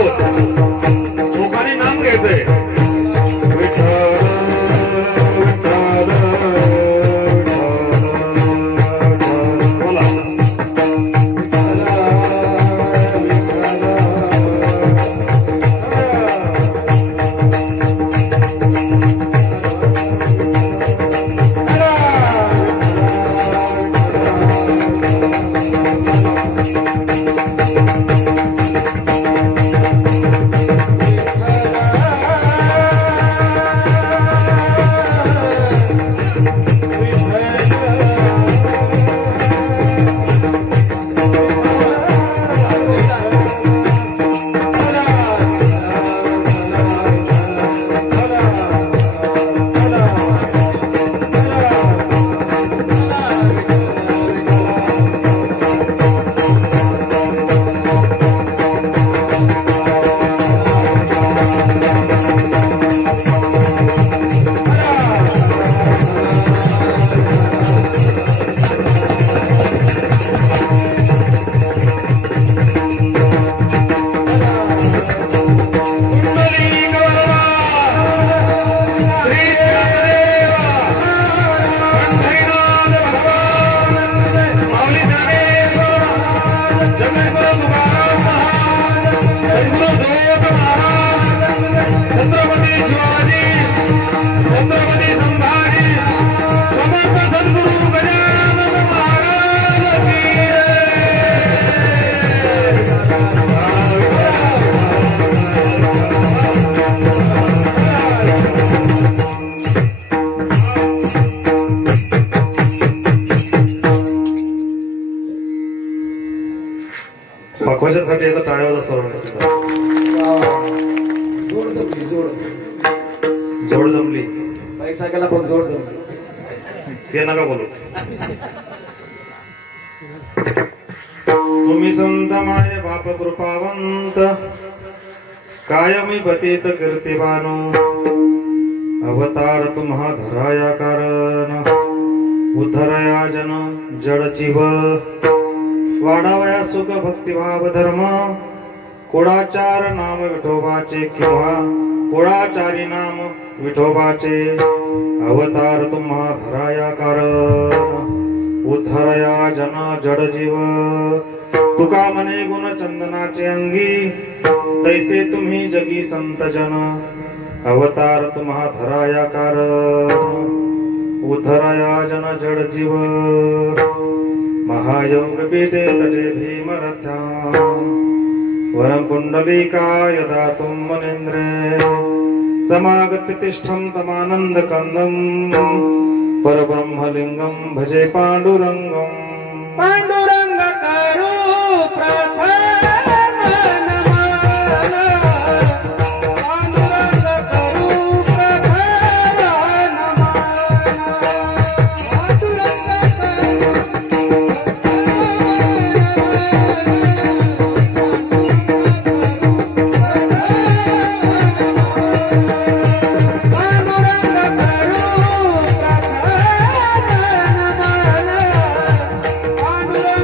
आहोत लोकांनी नाम घ्यायचंय पक्वाशासाठी आता टाळ्यावर सर्वांना जोड जमली पैसा गेला पण जोड जमली ते नका बोलू तुम्ही संत माय बाप कृपावंत कायमी पतित कीर्तिवान अवतार तुम्हा धराया कारण उद्धरया जन जड जीव वाढावया सुख भक्तिभाव धर्म कुळाचार नाम विठोबाचे किंवा कुळाचारी नाम विठोबाचे अवतार तुम्हा धराया कारण उद्धरया जन जड जीव तुका मने गुण चंदनाचे अंगी तैसे तुम्ही जगी संत जन अवतार तुम्हा धराया कारण उद्धरया जन जड जीव महायोग पीठे तटे भीमरथ्यां वरं कुंडलिकाय दातुं मुनीन्द्रे समागत्य तिष्ठं तमानंद कंदं परब्रह्मलिंगं भजे पांडुरंगं पांडुरंग करू प्रार्थना Panduranga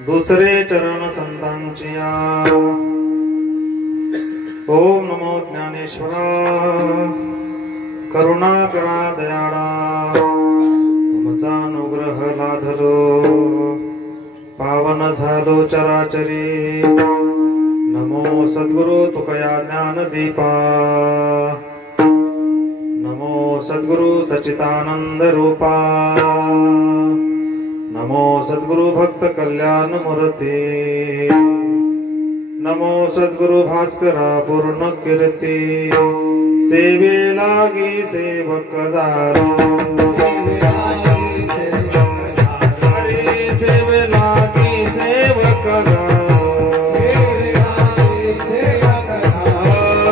दुसरे चरण संतांचिया. ओम नमो ज्ञानेश्वरा करुणा करा दयाळा, तुमचा अनुग्रह लाधलो पावन झालो चराचरी. नमो सद्गुरु तुकया ज्ञानदीपा, नमो सद्गुरु सच्चिदानंद रूपा, नमो सद्गुरु भक्त कल्याण मूर्ती, नमो सद्गुरु भास्करा पूर्ण कीर्ती. सेवे लागी सेवक झालो, सेवे लागी सेवक झालो.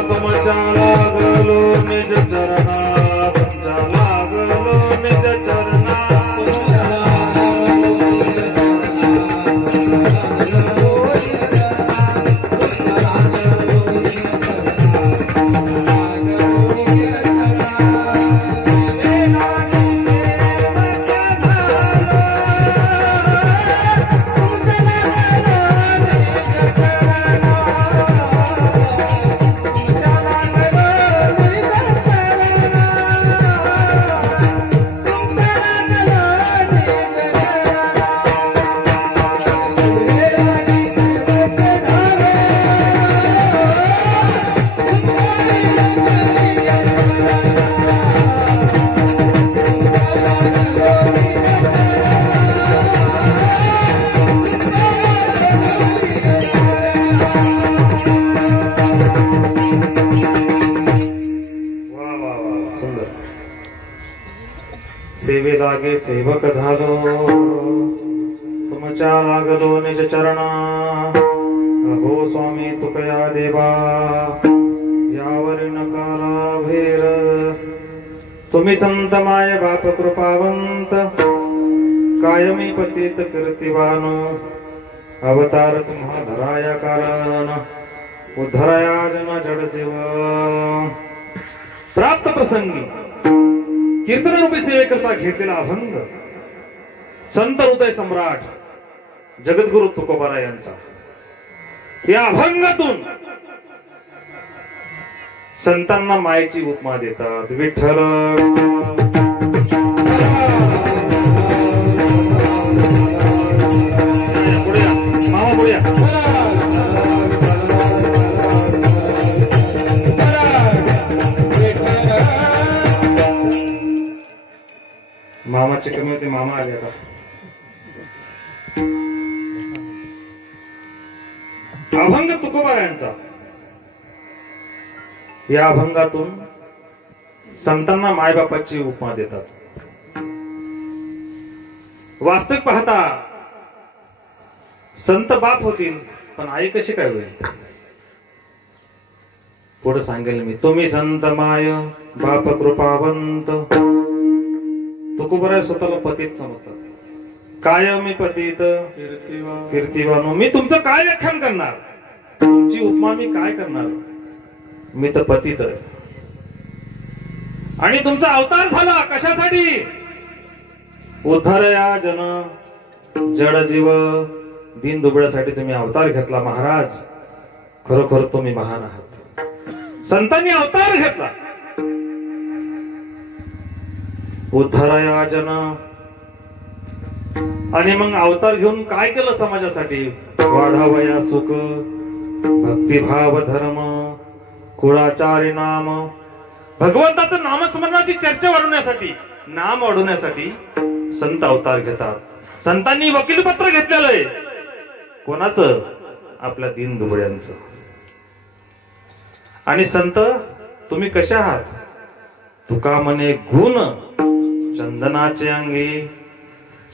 तुमच्या लागलो निज चरणा, तुमच्या लागलो निज चरणा. सेवे लागे सेवक झालो, तुमच्या लागलो निज चरणा. अहो स्वामी तुकया देवा, यावर नकारा भेर. तुम्ही संत माय बाप कृपावंत, कायमी पतित कीर्तिवान. अवतार तुम्हा धराया कारण, उद्धराया जन जड जीव. प्राप्त प्रसंगी कीर्तनरूपी सेवेकरता घेतलेला अभंग संत हृदय सम्राट जगद्गुरु तुकोबाराय यांचा. या अभंगातून संतांना मायेची उपमा देतात. विठ्ठल मामा बोया मामाची कमी होती, मामा आले आता. अभंग तुकोबारायांचा. या अभंगातून संतांना मायबापाची उपमा देतात. वास्तविक पाहता संत बाप होतील, पण आई कशी काय होईल? पुढे सांगेल मी. तुम्ही संत माय बाप कृपावंत. तुकोबाराय स्वतःला पतित समजतात. काय मी पतित कीर्तिवान. मी तुमचं काय व्याख्यान करणार, तुमची उपमा मी काय करणार. मी तर पतित आहे. आणि तुमचा अवतार झाला कशासाठी? उद्धरया जन जड जीव. दीन दुबळ्यासाठी तुम्ही अवतार घेतला महाराज. खरोखर तुम्ही महान आहात. संतांनी अवतार घेतला. उद्धरया जन. आणि मग अवतार घेऊन काय केलं समाजासाठी? वाढावया सुख, भक्तिभाव धर्म, कुळाचारी नाम. भगवंताचं नामस्मरणाची चर्चा वाढवण्यासाठी, नाम वाढवण्यासाठी संत अवतार घेतात. संतांनी वकीलपत्र घेतलेलं आहे. कोणाचं? आपल्या दीन दुबळ्यांचं. आणि संत तुम्ही कशा आहात? तुका म्हणे गुण चंदनाचे अंगी.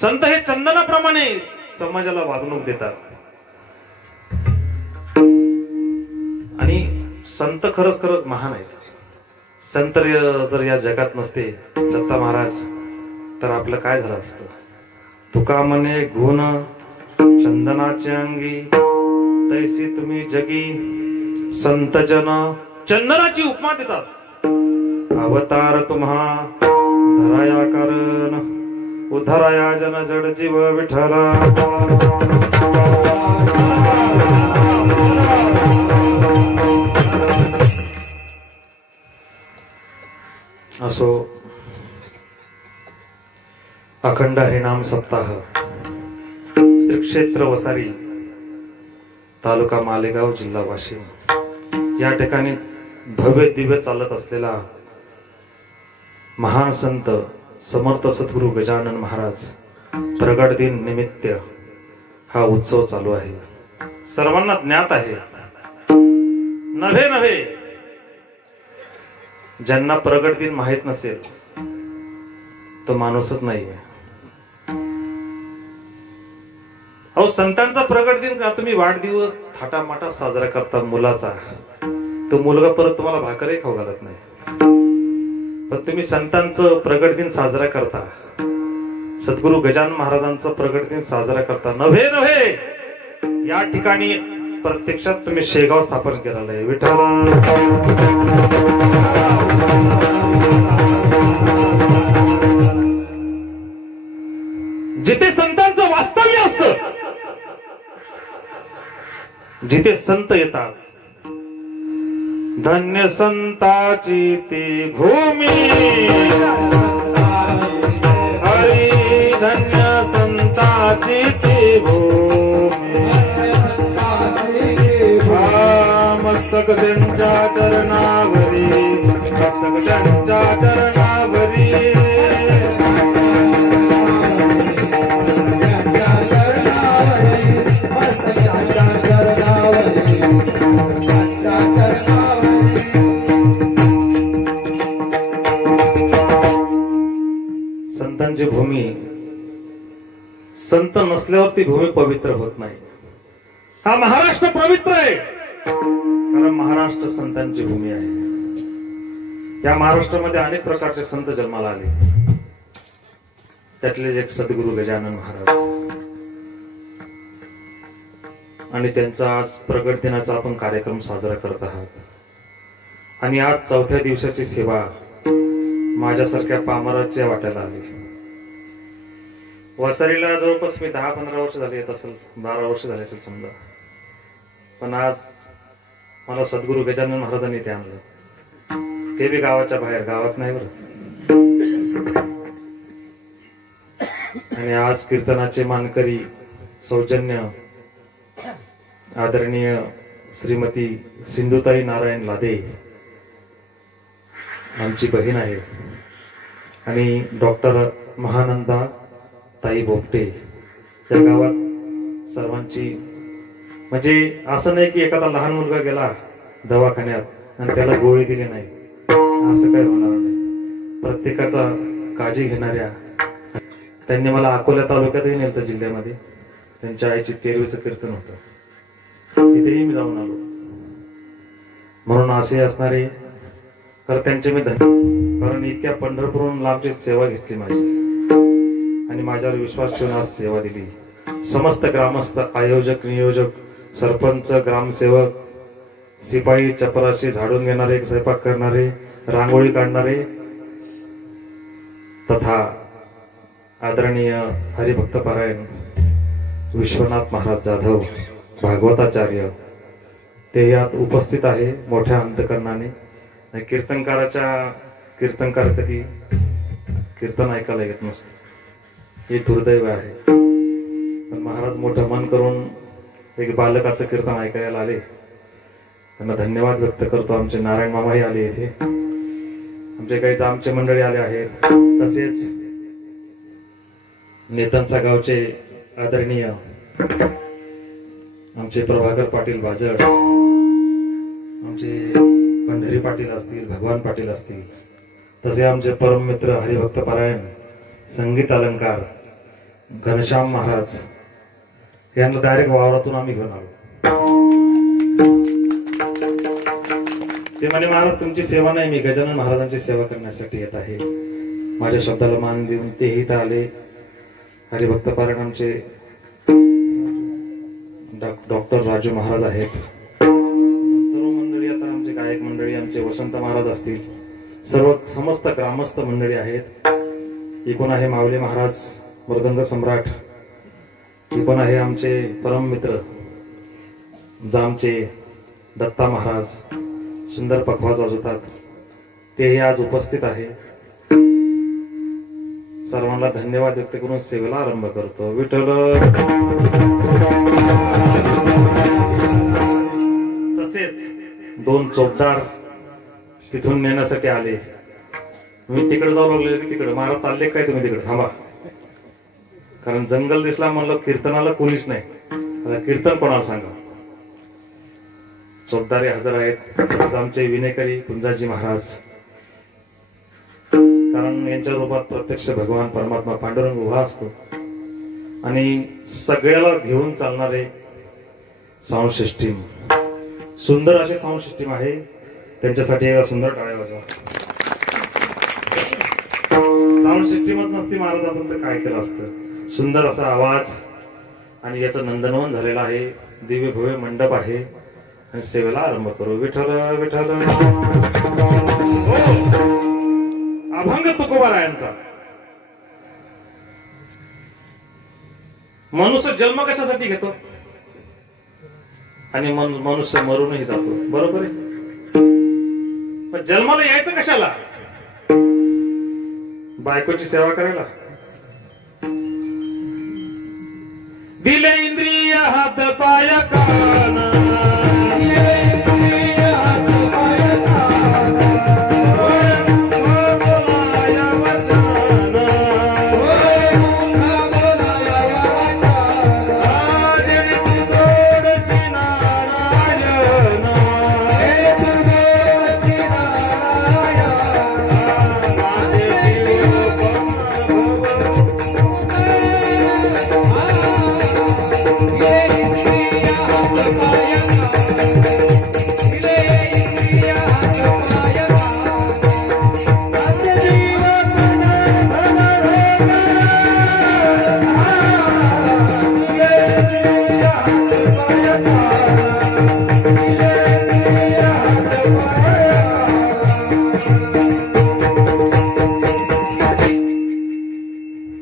संत हे चंदनाप्रमाणे समाजाला वागणूक देतात. आणि संत खरंच खरंच महान आहेत. संत जर या जगात नसते दत्ता महाराज, तर आपलं काय झालं असतं? तुका म्हणे गुण चंदनाचे अंगी, तैसी तुम्ही जगी संत जन. चंदनाची उपमा देतात. अवतार तुम्हा धराया कारण, उद्धराया जन जड जीव विठ्ठला. असो, अखंड हरिनाम सप्ताह श्री क्षेत्र वसारी, तालुका मालेगाव, जिल्हा वाशिम या ठिकाणी भव्य दिव्य चालत असलेला महान संत समर्थ सद्गुरु गजानन महाराज प्रगट दिन निमित्त हा उत्सव चालू आहे. सर्वांना ज्ञात आहे. नव्हे ज्यांना प्रगट दिन माहित नसेल तो माणूसच नाहीये. अहो, संतांचा प्रगट दिन का तुम्ही वाढदिवस थाटामाटा साजरा करता मुलाचा, तो मुलगा परत तुम्हाला भाकरही खाऊ घालत नाही. पण तुम्ही संतांचं प्रगट दिन साजरा करता, सद्गुरु गजानन महाराजांचा प्रगट दिन साजरा करता. नव्हे या ठिकाणी प्रत्यक्षात तुम्ही शेगाव स्थापन केलेलं आहे. विठ्ठल जिथे संतांचं वास्तव्य असतं, जिथे संत येतात, धन्य संताची ती भूमी, हरी धन्य संताची ती भूमी, मस्तक त्यांच्या चरणावरी, मस्तक त्यांच्या चरणावरी, संतांची भूमी. संत नसल्यावर ती भूमी पवित्र होत नाही. हा महाराष्ट्र पवित्र आहे कारण महाराष्ट्र संतांची भूमी आहे. या महाराष्ट्रामध्ये अनेक प्रकारचे संत जन्माला आले. त्यातले एक सद्गुरु गजानन महाराज, आणि त्यांचा आज प्रगट दिनाचा आपण कार्यक्रम साजरा करत आहात. आणि आज 4थ्या दिवसाची सेवा माझ्यासारख्या पामराच्या वाट्याला आली. वसारीला जवळपास मी 10-15 वर्ष झाली येत असेल, 12 वर्ष झाले असेल समजा. पण आज मला सद्गुरु गजानन महाराजांनी ते आणलं, ते बी गावाच्या बाहेर, गावात नाही बरं. आणि आज कीर्तनाचे मानकरी सौजन्य आदरणीय श्रीमती सिंधुताई नारायण लादे आमची बहीण आहे, आणि डॉक्टर महानंदा ताई बोपटे या गावात सर्वांची, म्हणजे असं नाही की एखादा लहान मुलगा गेला दवाखान्यात आणि त्याला गोळी दिली नाही, असं काही होणार नाही. प्रत्येकाचा काळजी घेणाऱ्या, त्यांनी मला अकोला तालुक्यातही नेलं जिल्ह्यामध्ये. त्यांच्या आईची 13वीचं कीर्तन होतं, तिथेही मी जाऊन आलो. म्हणून असे असणारे तर त्यांचे मी धन्य, कारण इतक्या पंढरपूरहून लांबची सेवा घेतली माझी, आणि माझ्यावर विश्वास ठेवून आज सेवा दिली. समस्त ग्रामस्थ, आयोजक, नियोजक, सरपंच, ग्रामसेवक, सिपाई, चपराशी, झाडून घेणारे, स्वयंपाक करणारे, रांगोळी काढणारे, तथा आदरणीय हरिभक्त पारायण विश्वनाथ महाराज जाधव भागवताचार्य, ते यात उपस्थित आहे मोठ्या अंतकरणाने. कीर्तनकार कधी कीर्तन ऐकायला येत नसतं, हे दुर्दैव आहे. पण महाराज मोठं मन करून एक बालकाचं कीर्तन ऐकायला आले, त्यांना धन्यवाद व्यक्त करतो. आमचे नारायण मामाही आले इथे, आमचे काही जामचे मंडळी आले आहेत, तसेच नेतनसा गावचे आदरणीय आमचे प्रभाकर पाटील बाजड, आमचे पंढरी पाटील असतील, भगवान पाटील असतील, तसे आमचे परम मित्र हरिभक्त पारायण, संगीत अलंकार घनश्याम महाराज, यांना डायरेक्ट वावरातून आम्ही घेऊन आलो. ते म्हणे, महाराज तुमची सेवा नाही, मी गजानन महाराजांची सेवा करण्यासाठी येत आहे. माझ्या शब्दाला मान देऊन तेही इथं आले. हरिभक्त पारायण आमचे डॉक्टर राजू महाराज आहेत. सर्व मंडळी, आता आमचे गायक मंडळी, आमचे वसंत महाराज असतील, सर्व समस्त ग्रामस्थ मंडळी आहेत. एकूण आहे माऊली महाराज मृदंग सम्राट, एकूण आहे आमचे परम मित्र जामचे दत्ता महाराज, सुंदर पखवाज वाजवतात, तेही आज उपस्थित आहे. सर्वांना धन्यवाद व्यक्त करून सेवेला आरंभ करतो. विठ्ठल. तसेच 2 चोपदार तिथून नेण्यासाठी आले. मी तिकडे जाऊ लागले की तिकडे महाराज चालले काय तुम्ही तिकडे थांबा, कारण जंगल दिसला म्हणलं कीर्तनाला कोणीच नाही. आता कीर्तन कोणाला सांगा. चोपदारे हजर आहेत, आमचे विनेकरी कुंजाजी महाराज, कारण यांच्या रूपात प्रत्यक्ष भगवान परमात्मा पांडुरंग उभा असतो आणि सगळ्याला घेऊन चालणारे साऊंड सिस्टीम, सुंदर असे साऊंड सिस्टीम आहे. त्यांच्यासाठी एक सुंदर टाळ्या वाजवा. साऊंड सिस्टीमच नसती महाराज आपण तर काय केलं असतं. सुंदर असा आवाज आणि याचं नंदनवन झालेलं आहे. दिव्य भव्य मंडप आहे आणि सेवेला आरंभ करू. विठ्ठल विठ्ठल. अभंग तुकोबारायांचा. मनुष्य जन्म कशासाठी घेतो आणि मनुष्य मरूनही जातो, बरोबर आहे. पण जन्माला यायचं कशाला? बायकोची सेवा करायला. दिले इंद्रिय हात पाय कान,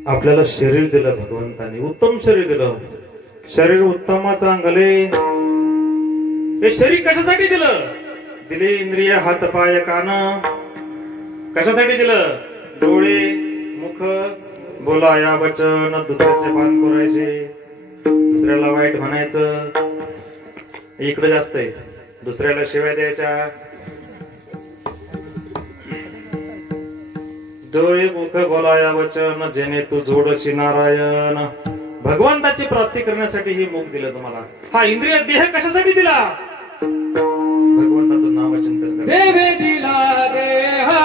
आपल्याला शरीर दिलं भगवंताने, उत्तम शरीर दिलं. शरीर उत्तम चांगले. हे शरीर कशासाठी दिलं? दिले इंद्रिय हात पाय कान. कशासाठी दिलं? डोळे, मुख, बोलाया वचन, दुसऱ्याचे पान करायचे, दुसऱ्याला वाईट म्हणायचं. इकडे जास्त आहे, दुसऱ्याला शिव्या द्यायच्या. डोळे, मुख, बोलाया वचन, जेणे तू जोडशी नारायण. भगवंताची प्राप्ती करण्यासाठी हे मुख दिलं तुम्हाला. हा इंद्रिय देह कशासाठी दिला? भगवंताचं नामचिंतन करा. देवे दिला देह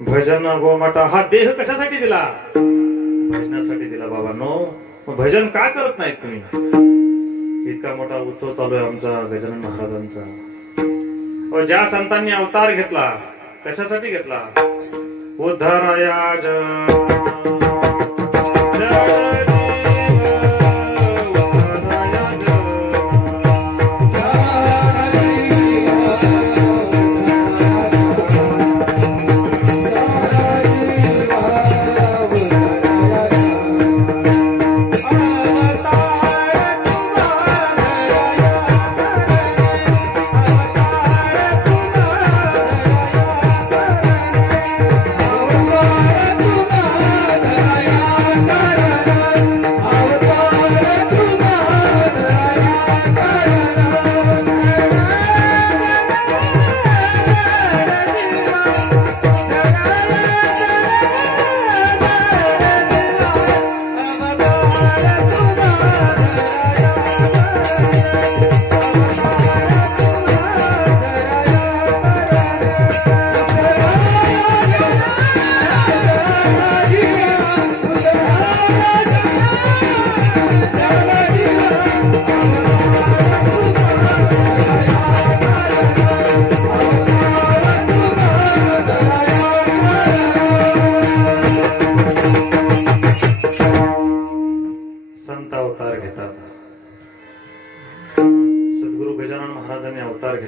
भजन गोमाटा. हा देह कशासाठी दिला? भजनासाठी दिला बाबांनो. भजन का करत नाहीत तुम्ही? इतका मोठा उत्सव चालू आहे आमचा गजानन महाराजांचा. ज्या संतांनी अवतार घेतला कशासाठी घेतला? उद्धाराया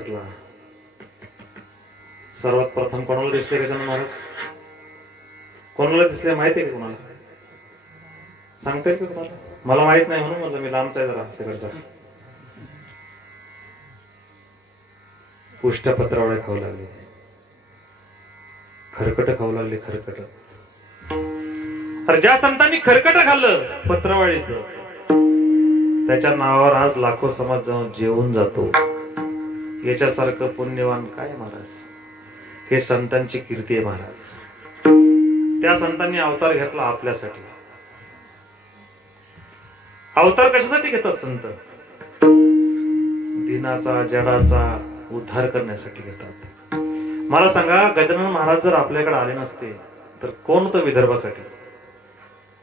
घेतला. सर्वात प्रथम कोणाला दिसले गजानन महाराज? कोणाला दिसले माहिती आहे का कोणाला? सांगता येईल का तुम्हाला? मला माहित नाही म्हणून म्हणलं, मी लांबचा आहे जरा तिकडचा. पुष्ट पत्रावळ्या खाऊ लागले, खरकट खाऊ लागले, खरकट. अरे ज्या संतांनी खरकट खाल्लं पत्रावळीचं, त्याच्या नावावर आज लाखो समाज जाऊन जेवून जातो. याच्यासारखं पुण्यवान काय महाराज? हे संतांची कीर्ती आहे महाराज. त्या संतांनी अवतार घेतला आपल्यासाठी. अवतार कशासाठी घेतात संत? दिनाचा जडाचा उद्धार करण्यासाठी घेतात. मला सांगा, गजानन महाराज जर आपल्याकडे आले नसते तर कोण होतं विदर्भासाठी?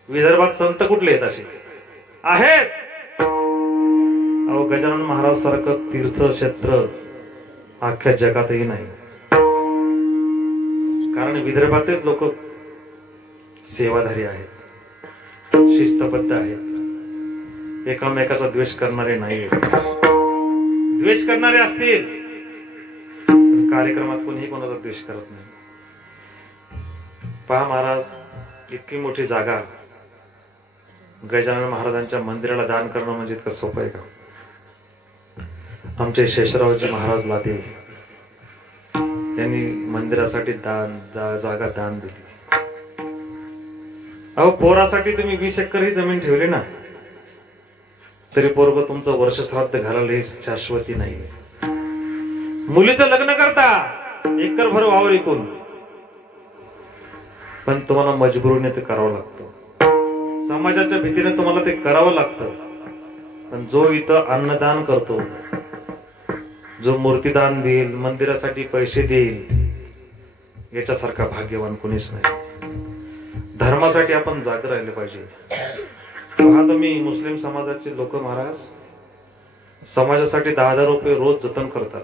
विदर्भात संत कुठले आहेत असे आहेत? अहो, गजानन महाराज सारखं तीर्थक्षेत्र अख्ख्या जगातही नाही. कारण विदर्भातच लोक सेवाधारी आहेत, शिस्तबद्ध आहेत, एकामेकाचा द्वेष करणारे नाही. द्वेष करणारे असतील कार्यक्रमात कोणीही कोणाचा द्वेष करत नाही. पहा महाराज, इतकी मोठी जागा गजानन महाराजांच्या मंदिराला दान करणं म्हणजे इतकं सोपं आहे का? आमचे शेषरावजी महाराज लादे यांनी मंदिरासाठी जागा दान दिली. अहो, पोरासाठी तुम्ही 20 एकर ही जमीन ठेवली ना, तरी पोरग तुमचं वर्ष श्राद्ध घालायला ही शाश्वती नाही. मुलीचं लग्न करता एकर भर वावर विकून, पण तुम्हाला मजबुरीने ते करावं लागतं. समाजाच्या भीतीने तुम्हाला ते करावं लागतं. पण जो इथं अन्नदान करतो, जो मूर्तीदान देईल, मंदिरासाठी पैसे देईल, याच्यासारखा भाग्यवान कोणीच नाही. धर्मासाठी आपण जागे राहिले पाहिजे. पहा तुम्ही, मुस्लिम समाजाचे लोक महाराज समाजासाठी 10,000 रुपये रोज जतन करतात.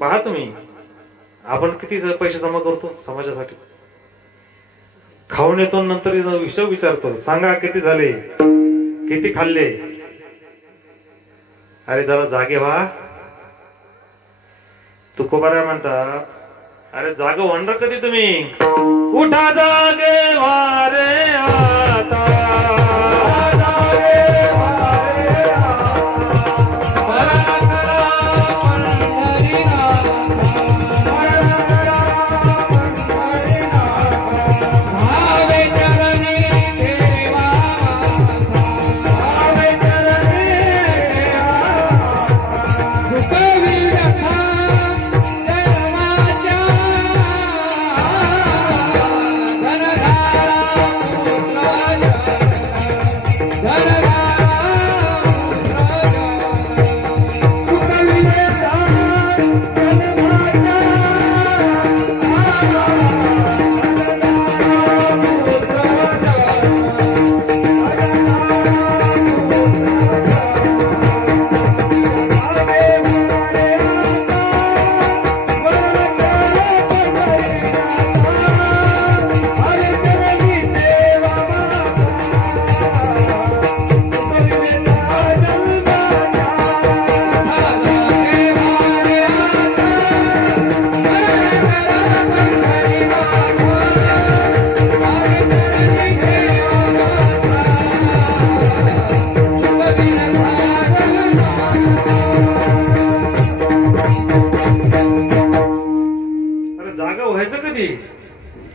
पहा तुम्ही, आपण किती पैसे जमा करतो समाजासाठी? खाऊन येतो, नंतर विषय विचारतो, सांगा किती झाले, किती खाल्ले. अरे जरा जागे व्हा. तुकोबारा म्हणतात, अरे जाग होणार कधी तुम्ही? उठा जागे व्हा रे आता,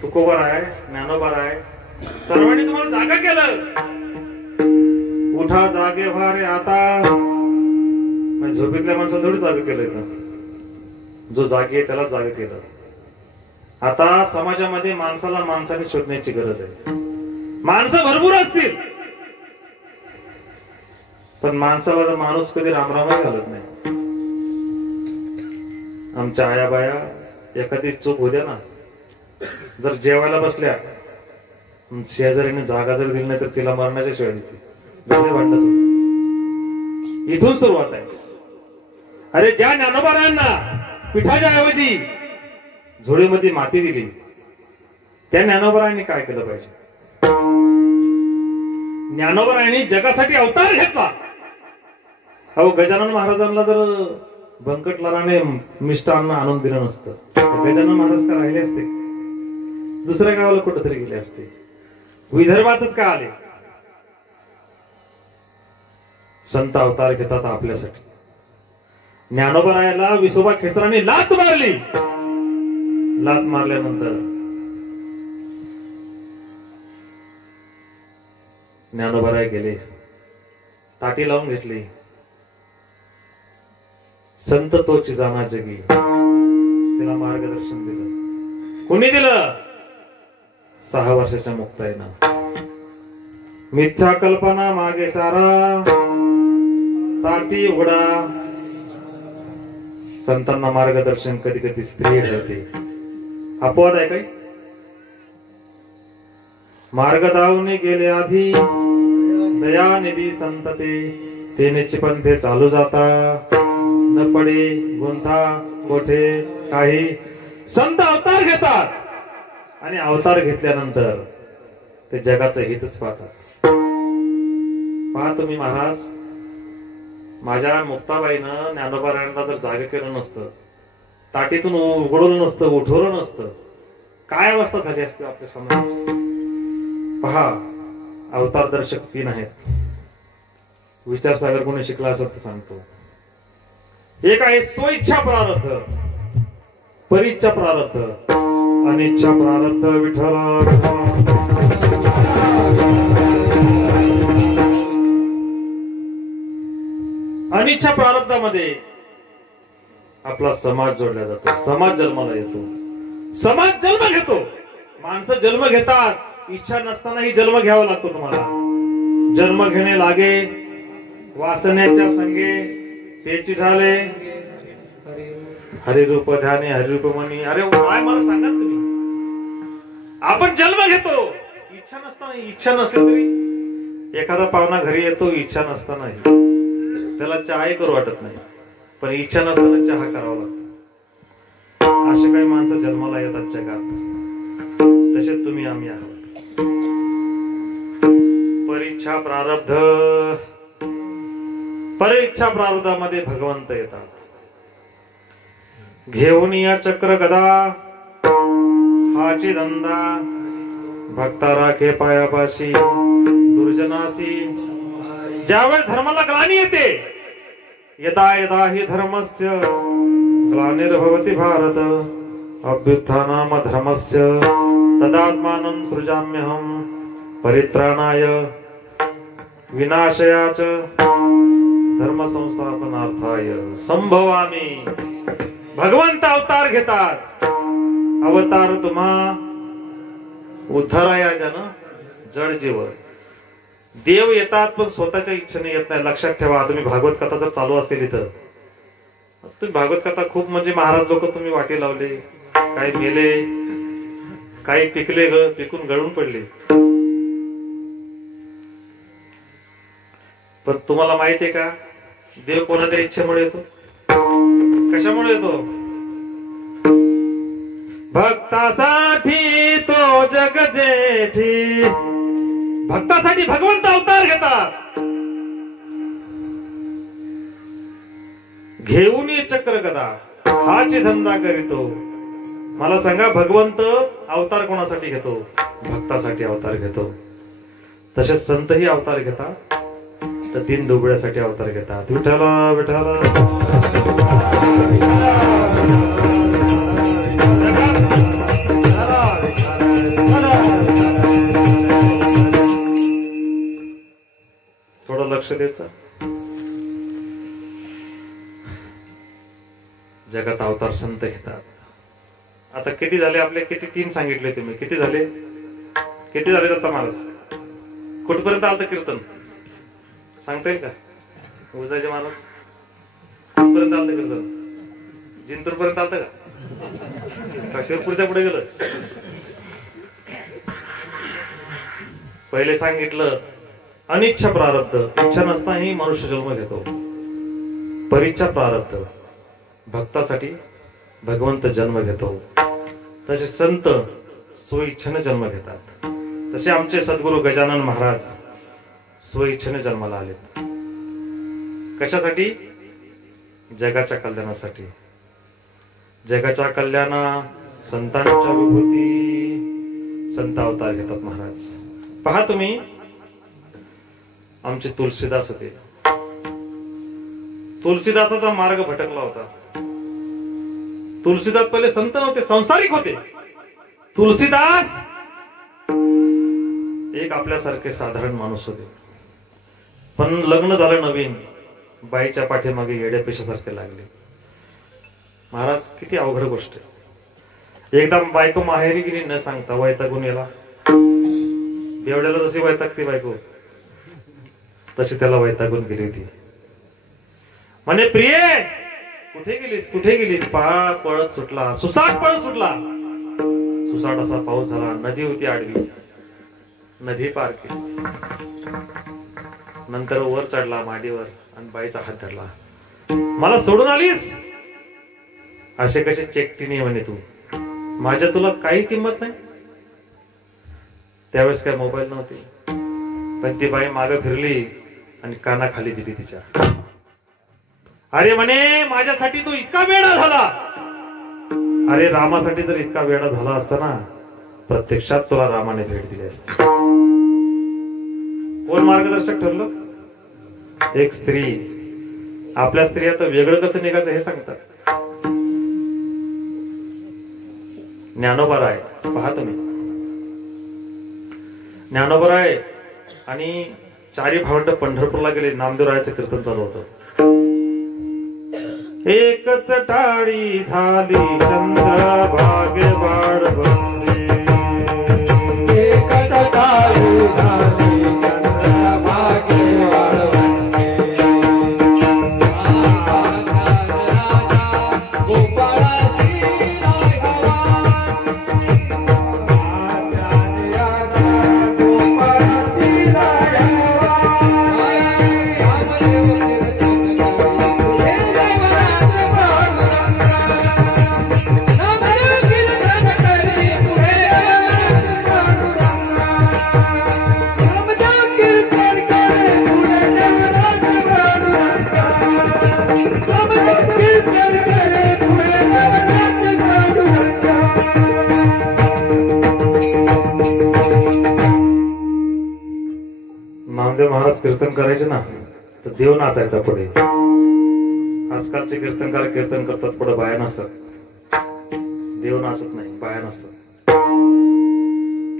तुकोबार आहे, ज्ञानोबार आहे, सर्वांनी तुम्हाला जागा केलं. उठा जागे व्हा रे आता. झोपेतल्या माणसाला थोडी जागा केलंय का? जो जागे आहे त्याला जागा केलं. आता समाजामध्ये माणसाला माणसाने शोधण्याची गरज आहे. माणसं भरपूर असतील, पण माणसाला तर माणूस कधी रामरामही घालत नाही. आमच्या आयाबाया एखादी चूक होत्या ना, जर जेवायला बसल्या, शेजारीने जागा जर दिली नाही तर तिला मरण्याच्या शिवाय देते. इथून सुरुवात आहे. अरे ज्या ज्ञानोबारांना पिठाच्या ऐवजी झोळीमध्ये माती दिली, त्या ज्ञानोबारांनी काय केलं पाहिजे? ज्ञानोबारांनी जगासाठी अवतार घेतला. अहो, गजानन महाराजांना जर बंकटलालाने मिष्टान्न आणून दिलं नसतं, गजानन महाराज का राहिले असते? दुसऱ्या गावाला कुठेतरी गेले असते, विदर्भातच का आले? संत अवतार घेतात आपल्यासाठी. ज्ञानोबरायाला विसोबा खेचराने लात मारली. लात मारल्यानंतर ज्ञानोबराय गेले, ताटी लावून घेतली. संत तोची जाना जगी, तिला मार्गदर्शन दिलं. कोणी दिलं? 6 वर्षाच्या मुक्ताईनं. मिथ्या कल्पना मागे सारा, ताटी उघडा. संतांना मार्गदर्शन कधी कधी स्त्री ठरते. अपवाद आहे काही? मार्ग दावने गेले आधी, दयानिधी संतते, तेनेची पंथे चालू जाता. न पडे गुंथा कोठे काही. संत अवतार घेतात आणि अवतार घेतल्यानंतर ते जगाचं हितच पाहतात. पहा तुम्ही महाराज, माझ्या मुक्ताबाईनं ज्ञानोबारायांना जर जागे केलं नसतं, ताटीतून उघडवलं नसतं, उठवलं नसतं, काय अवस्था झाली असते आपल्या समाजाची? पहा, अवतार दर्शक 3 आहेत. विचारसागर कोणी शिकला असं तर सांगतो. एक आहे स्वइच्छा प्रारब्ध, परिच्छा प्रारब्ध, अनिच्छा प्रारब्ध. विठ्ठल अनिच्छा प्रारब्धामध्ये आपला समाज जोडला जातो, समाज जन्माला येतो, समाज जन्म घेतो. माणसं जन्म घेतात, इच्छा नसतानाही जन्म घ्यावा लागतो. तुम्हाला जन्म घेणे लागे, वासनेच्या संगे त्याची झाले. हरिरूप ध्याने हरिरूप मनी. अरे काय मला सांगा तुम्ही, आपण जन्म घेतो इच्छा नसताना. इच्छा नसली तरी एखादा पाहुणा घरी येतो इच्छा नसतानाही, त्याला चहा करू वाटत नाही, पण इच्छा नसताना चहा करावा लागतो. असे काही माणसं जन्माला येतात जगात, तसेच तुम्ही आम्ही आहोत. परीक्षा प्रारब्ध, परीक्षा प्रारब्धामध्ये भगवंत येतात. घेऊन या चक्र गदा, हाची धंदा, भक्ता राखे पायापाशी, दुर्जनासी. ज्यावेळेस धर्माला ग्लानी येते, यदा यदा हि धर्मस्य ग्लानिर्भवति भारत, अभ्युत्थानाम धर्मस्य तदात्मानं सृजाम्यहं, परित्राणाय विनाशयाच धर्म संस्थापनार्थाय संभवामी. भगवंत अवतार घेतात. अवतार तुम्हा उद्धाराया जन जड जीव. देव येतात पण स्वतःच्या इच्छेने येत नाही. लक्षात ठेवा. तुम्ही भागवत कथा जर चालू असेल इथं, तुम्ही भागवत कथा खूप म्हणजे महाराज लोक तुम्ही वाटे लावले, काही मेले, काही पिकले, पिकून गळून पडले. पण तुम्हाला माहिती आहे का, देव कोणाच्या इच्छेमुळे येतो, कशामुळे येतो? भक्तासाठी तो जग जेठी. भक्तासाठी भगवंत अवतार घेतात. घेऊन ये चक्र गदा, हाची धंदा करीतो. मला सांगा, भगवंत अवतार कोणासाठी घेतो? भक्तासाठी अवतार घेतो. तसेच संतही अवतार घेतात, तर दीन दुबळ्यासाठी अवतार घेतात. विठ्ठला विठ्ठला. थोडं लक्ष द्यायचं. जगात अवतार संत घेतात. आता किती झाले आपले? किती? 3 सांगितले तुम्ही. किती झाले? किती झाले दत्ता महाराज? कुठपर्यंत आलं कीर्तन सांगता येईल का? उजाचे महाराज कुठपर्यंत आलं कीर्तन? जिंतूर पर्यंत आलं का? शिरपूरच्या पुढे गेलं? पहिले सांगितलं अनिच्छा प्रारब्ध, इच्छा नसतानाही मनुष्य जन्म घेतो. परीक्षा प्रारब्ध, भक्तासाठी भगवंत जन्म घेतो. तसे संत स्वइच्छेने जन्म घेतात. तसे आमचे सद्गुरू गजानन महाराज स्वइच्छेने जन्माला आले. कशासाठी? जगाच्या कल्याणासाठी. जगाच्या कल्याणा संतांच्या विभूती संत अवतार घेतात महाराज. पहा तुम्ही, आमचे तुलसीदास होते. तुलसीदासाचा मार्ग भटकला होता. तुलसीदास पहिले संत नव्हते, संसारिक होते. तुलसीदास एक आपल्यासारखे साधारण माणूस होते, पण लग्न झालं नवीन, बाईच्या पाठीमागे येड्या पेशासारखे लागले. महाराज किती अवघड गोष्ट आहे. एकदा बायको माहेरी गेली न सांगता, वैतागून गेला. बेवड्याला जशी वैतागती बायको तशी त्याला वैतागून गेली ती. म्हणे प्रिये कुठे गेलीस, कुठे गेलीस? पळत सुटला, सुसाट पळत सुटला. सुसाट असा पाऊस झाला. नदी होती आडवी, नदी पार केली. नंतर वर चढला माडीवर आणि बाईचा हात धरला. मला सोडून आलीस? असे कसे चेकटीने म्हणे तू, माझ्या तुला काही किंमत नाही. त्यावेळेस काय मोबाईल नव्हते, पण ती बाई मागे फिरली आणि कानाखाली दिली तिच्या. अरे म्हणे माझ्यासाठी तू इतका वेडा झाला. अरे रामासाठी जर इतका वेडा झाला असता ना, प्रत्यक्षात तुला रामाने भेट दिली असती. कोण मार्गदर्शक ठरलं? एक स्त्री. आपल्या स्त्रिया तर वेगळं कसं निघायचं हे सांगतात. ज्ञानोबा आहे, पहा तुम्ही. ज्ञानोबा आहे आणि चारी भावंड पंढरपूरला गेले. नामदेवरायाचं कीर्तन चालू होतं. एकच टाळी झाली चंद्र भागे वाढ बंदे. एकच टाळी झाली चंद्र भागे वाढ बंदे. गोपाळाची राघवा, गोपाळाची राघवा. नामदेव महाराज कीर्तन करायचे ना, तर देव नाचायचा पुढे. आजकालचे कीर्तनकार कीर्तन करतात, पुढे बाया नसतात. देव नाचत नाही, बाया नसतात.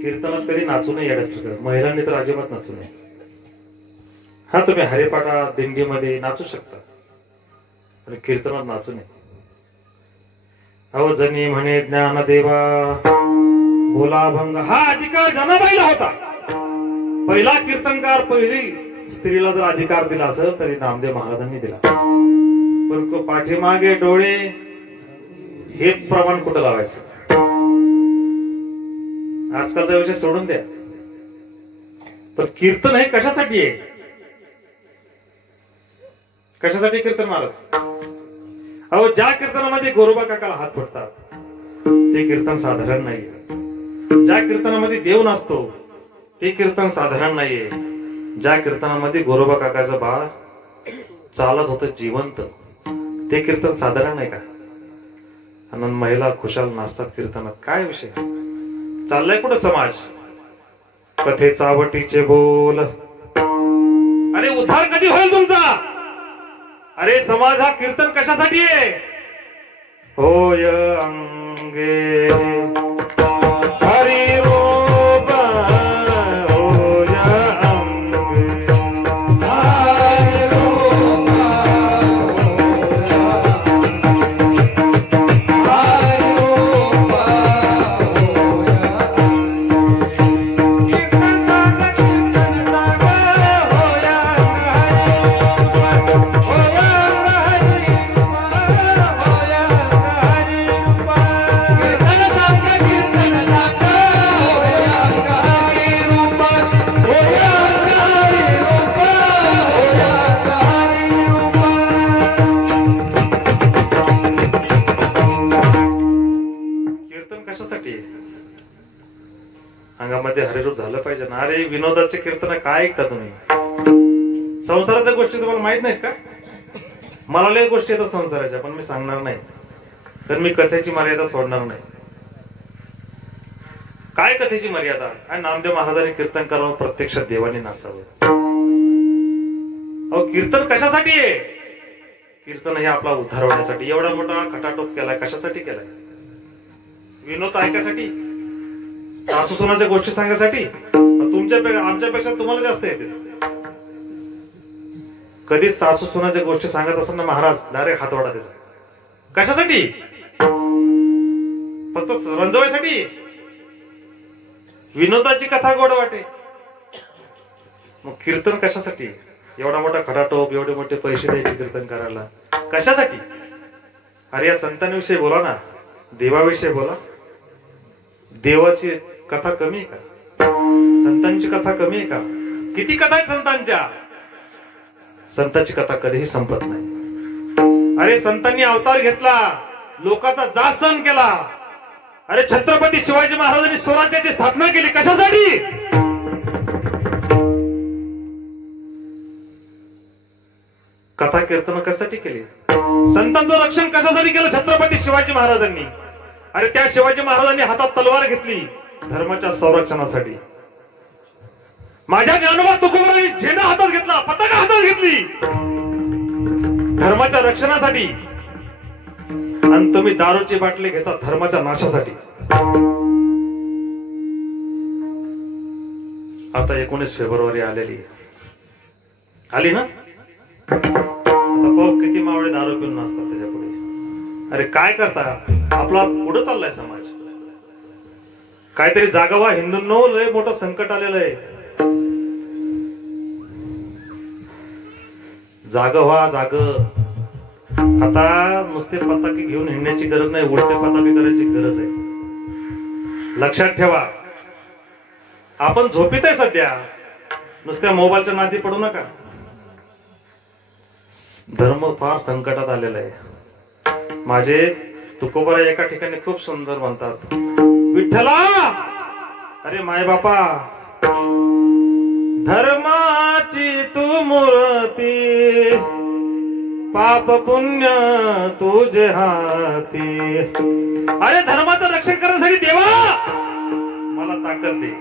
कीर्तनात कधी नाचू नये येण्यासारखं. महिलांनी तर अजिबात नाचू नये. हा, तुम्ही हरिपाठा दिंडीमध्ये नाचू शकता, पण कीर्तनात नाचू नये. अवजनी म्हणे ज्ञानदेवा बोला भंग, हा अधिकार जनाबाईला होता. पहिला कीर्तनकार, पहिली स्त्रीला जर अधिकार दिला असेल तरी नामदेव महाराजांनी दिला. पण पाठीमागे डोळे हे प्रमाण कुठं लावायचं? आजकालचा विषय सोडून द्या. पण कीर्तन हे कशासाठी आहे? कशासाठी कीर्तन महाराज? अहो, ज्या कीर्तनामध्ये गोरोबा काकाला हात फुटतात ते कीर्तन साधारण नाहीये. ज्या कीर्तनामध्ये देव नसतो ते कीर्तन साधारण नाहीये. ज्या कीर्तनामध्ये गोरोबा काकाचं बाळ चालत होतं जिवंत, ते कीर्तन साधारण नाही का? आणि महिला खुशाल नाचतात कीर्तनात. काय विषय चाललाय कुठं समाज? कथे चावटीचे बोल. अरे उद्धार कधी होईल तुमचा? अरे समाज हा कीर्तन कशासाठी आहे? होय अंगे हरी रूप, होय अंगे हरी रूप, हरी रूप, अंगामध्ये हरिरूप झालं पाहिजे ना. अरे विनोदाचे कीर्तन काय ऐकता तुम्ही? संसाराच्या गोष्टी तुम्हाला माहित नाहीत का? मला लय गोष्टी येतात संसाराच्या, पण मी सांगणार नाही, तर मी कथेची मर्यादा सोडणार नाही. काय कथेची मर्यादा? काय नामदेव महाराजांनी कीर्तन करावं, प्रत्यक्ष देवाने नाचावं. अहो कीर्तन कशासाठी आहे? कीर्तन हे आपला उद्धार होण्यासाठी. एवढा मोठा खटाटोप केलाय, कशासाठी केलाय? विनोद ऐकायसाठी, सासू सुनाच्या गोष्टी सांगायसाठी? तुमच्यापेक्षा आमच्यापेक्षा तुम्हाला जास्त येते. कधी सासू सुनाच्या गोष्टी सांगत असताना महाराज डायरेक्ट हात वाढा त्याचा. कशासाठी? फक्त रंजवायसाठी? विनोदाची कथा गोड वाटे. मग कीर्तन कशासाठी? एवढा मोठा खटाटोप, एवढे मोठे पैसे द्यायचे कीर्तन करायला, कशासाठी? अरे या संतांविषयी बोला ना, देवाविषयी बोला. देवाची कथा कमी आहे का? संतांची कथा कमी आहे का? किती कथा आहेत संतांच्या? संतांची कथा कधीही संपत नाही. अरे संतांनी अवतार घेतला, लोकांचा जाच सहन केला. अरे छत्रपती शिवाजी महाराजांनी स्वराज्याची स्थापना केली, कशासाठी? कथा कीर्तन कशासाठी केली? संतांचं रक्षण कशासाठी केलं छत्रपती शिवाजी महाराजांनी? अरे त्या शिवाजी महाराजांनी हातात तलवार घेतली धर्माच्या संरक्षणासाठी. माझ्या ज्ञानोबा तुकोबारांनी झेंडा हातात घेतला, पताका हातात घेतली धर्माच्या रक्षणासाठी. आणि तुम्ही दारूची बाटली घेता धर्माच्या नाशासाठी. आता 19 फेब्रुवारी आली ना? आता पाहू किती मावळे दारू पिऊन नसतात त्याच्या पुढे. अरे काय करता? आपला पुढे चाललाय समाज. काहीतरी जागवा हिंदूंनो, लय मोठं संकट आलेलं आहे. जाग व्हा, जाग. आता नुसते पताके घेऊन हिंडण्याची गरज नाही, उलटे पताके करायची गरज आहे. लक्षात ठेवा, आपण झोपीत आहे सध्या, नुसत्या मोबाईलच्या नादी पडू नका. धर्म फार संकटात आलेला आहे. माझे तुकोबारा एका ठिकाणी खूप सुंदर म्हणतात, विठ्ठला अरे माय बापा, धर्माची तू मूर्ती, पाप पुण्य तुझे हाती. अरे धर्माचं रक्षण करण्यासाठी देवा मला ताकद दे.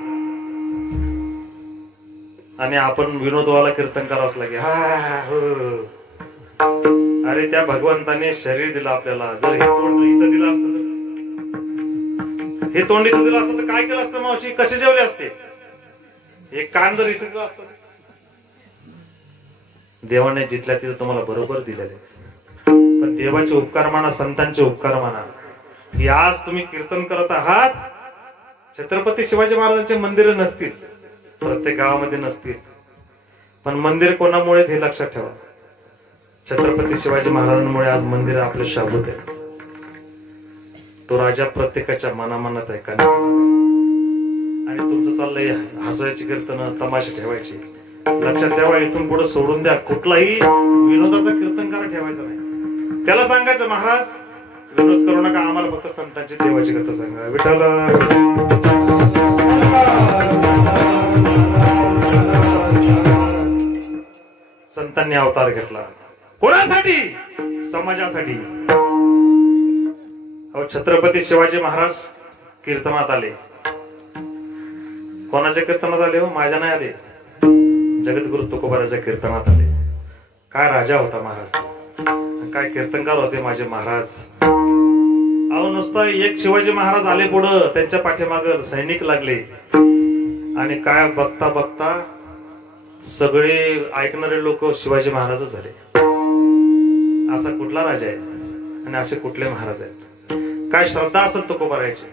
आणि आपण विनोदवाला कीर्तन करावंच लागेल. हा हो. अरे त्या भगवंताने शरीर दिलं आपल्याला. जर हे तोंड इथं दिलं असतं तर, हे तोंड इथं दिलं असतं तर काय केलं असतं मावशी? कसे जेवले असते? हे कान जर इथं दिलं असतं. देवाने जिथल्या तिथं तुम्हाला बरोबर दिलेले. पण देवाचे उपकार माना, संतांचे उपकार माना की आज तुम्ही कीर्तन करत आहात. छत्रपती शिवाजी महाराजांचे मंदिर नसतील, प्रत्येक गावामध्ये नसतील, पण मंदिर कोणामुळे हे लक्षात ठेवा. छत्रपती शिवाजी महाराजांमुळे आज मंदिर आपले शाबूत आहे. तो राजा प्रत्येकाच्या मनामनात आहे का? आणि तुमचं चाललंय हसवायची कीर्तन, तमाशे ठेवायची. लक्षात ठेवा, इथून पुढे सोडून द्या. कुठलाही विनोदाचा कीर्तनकार ठेवायचा नाही. त्याला सांगायचं महाराज विनोद करू नका, आम्हाला फक्त संतांची देवाची कथा सांगा. विठ्ठल संतांनी अवतार घेतला कोणासाठी? समाजासाठी. छत्रपती शिवाजी महाराज कीर्तनात आले. कोणाच्या कीर्तनात आले हो? माझ्या नाही आले, जगद्गुरु तुकोबाराच्या कीर्तनात आले. काय राजा होता महाराज, काय कीर्तनकार होते माझे महाराज. अहो नुसतं एक शिवाजी महाराज आले पुढं, त्यांच्या पाठीमागे सैनिक लागले. आणि काय बघता बघता सगळे ऐकणारे लोक शिवाजी महाराजच झाले. असा कुठला राजा आहे आणि असे कुठले महाराज आहेत? काय श्रद्धा असेल तुकोबाराची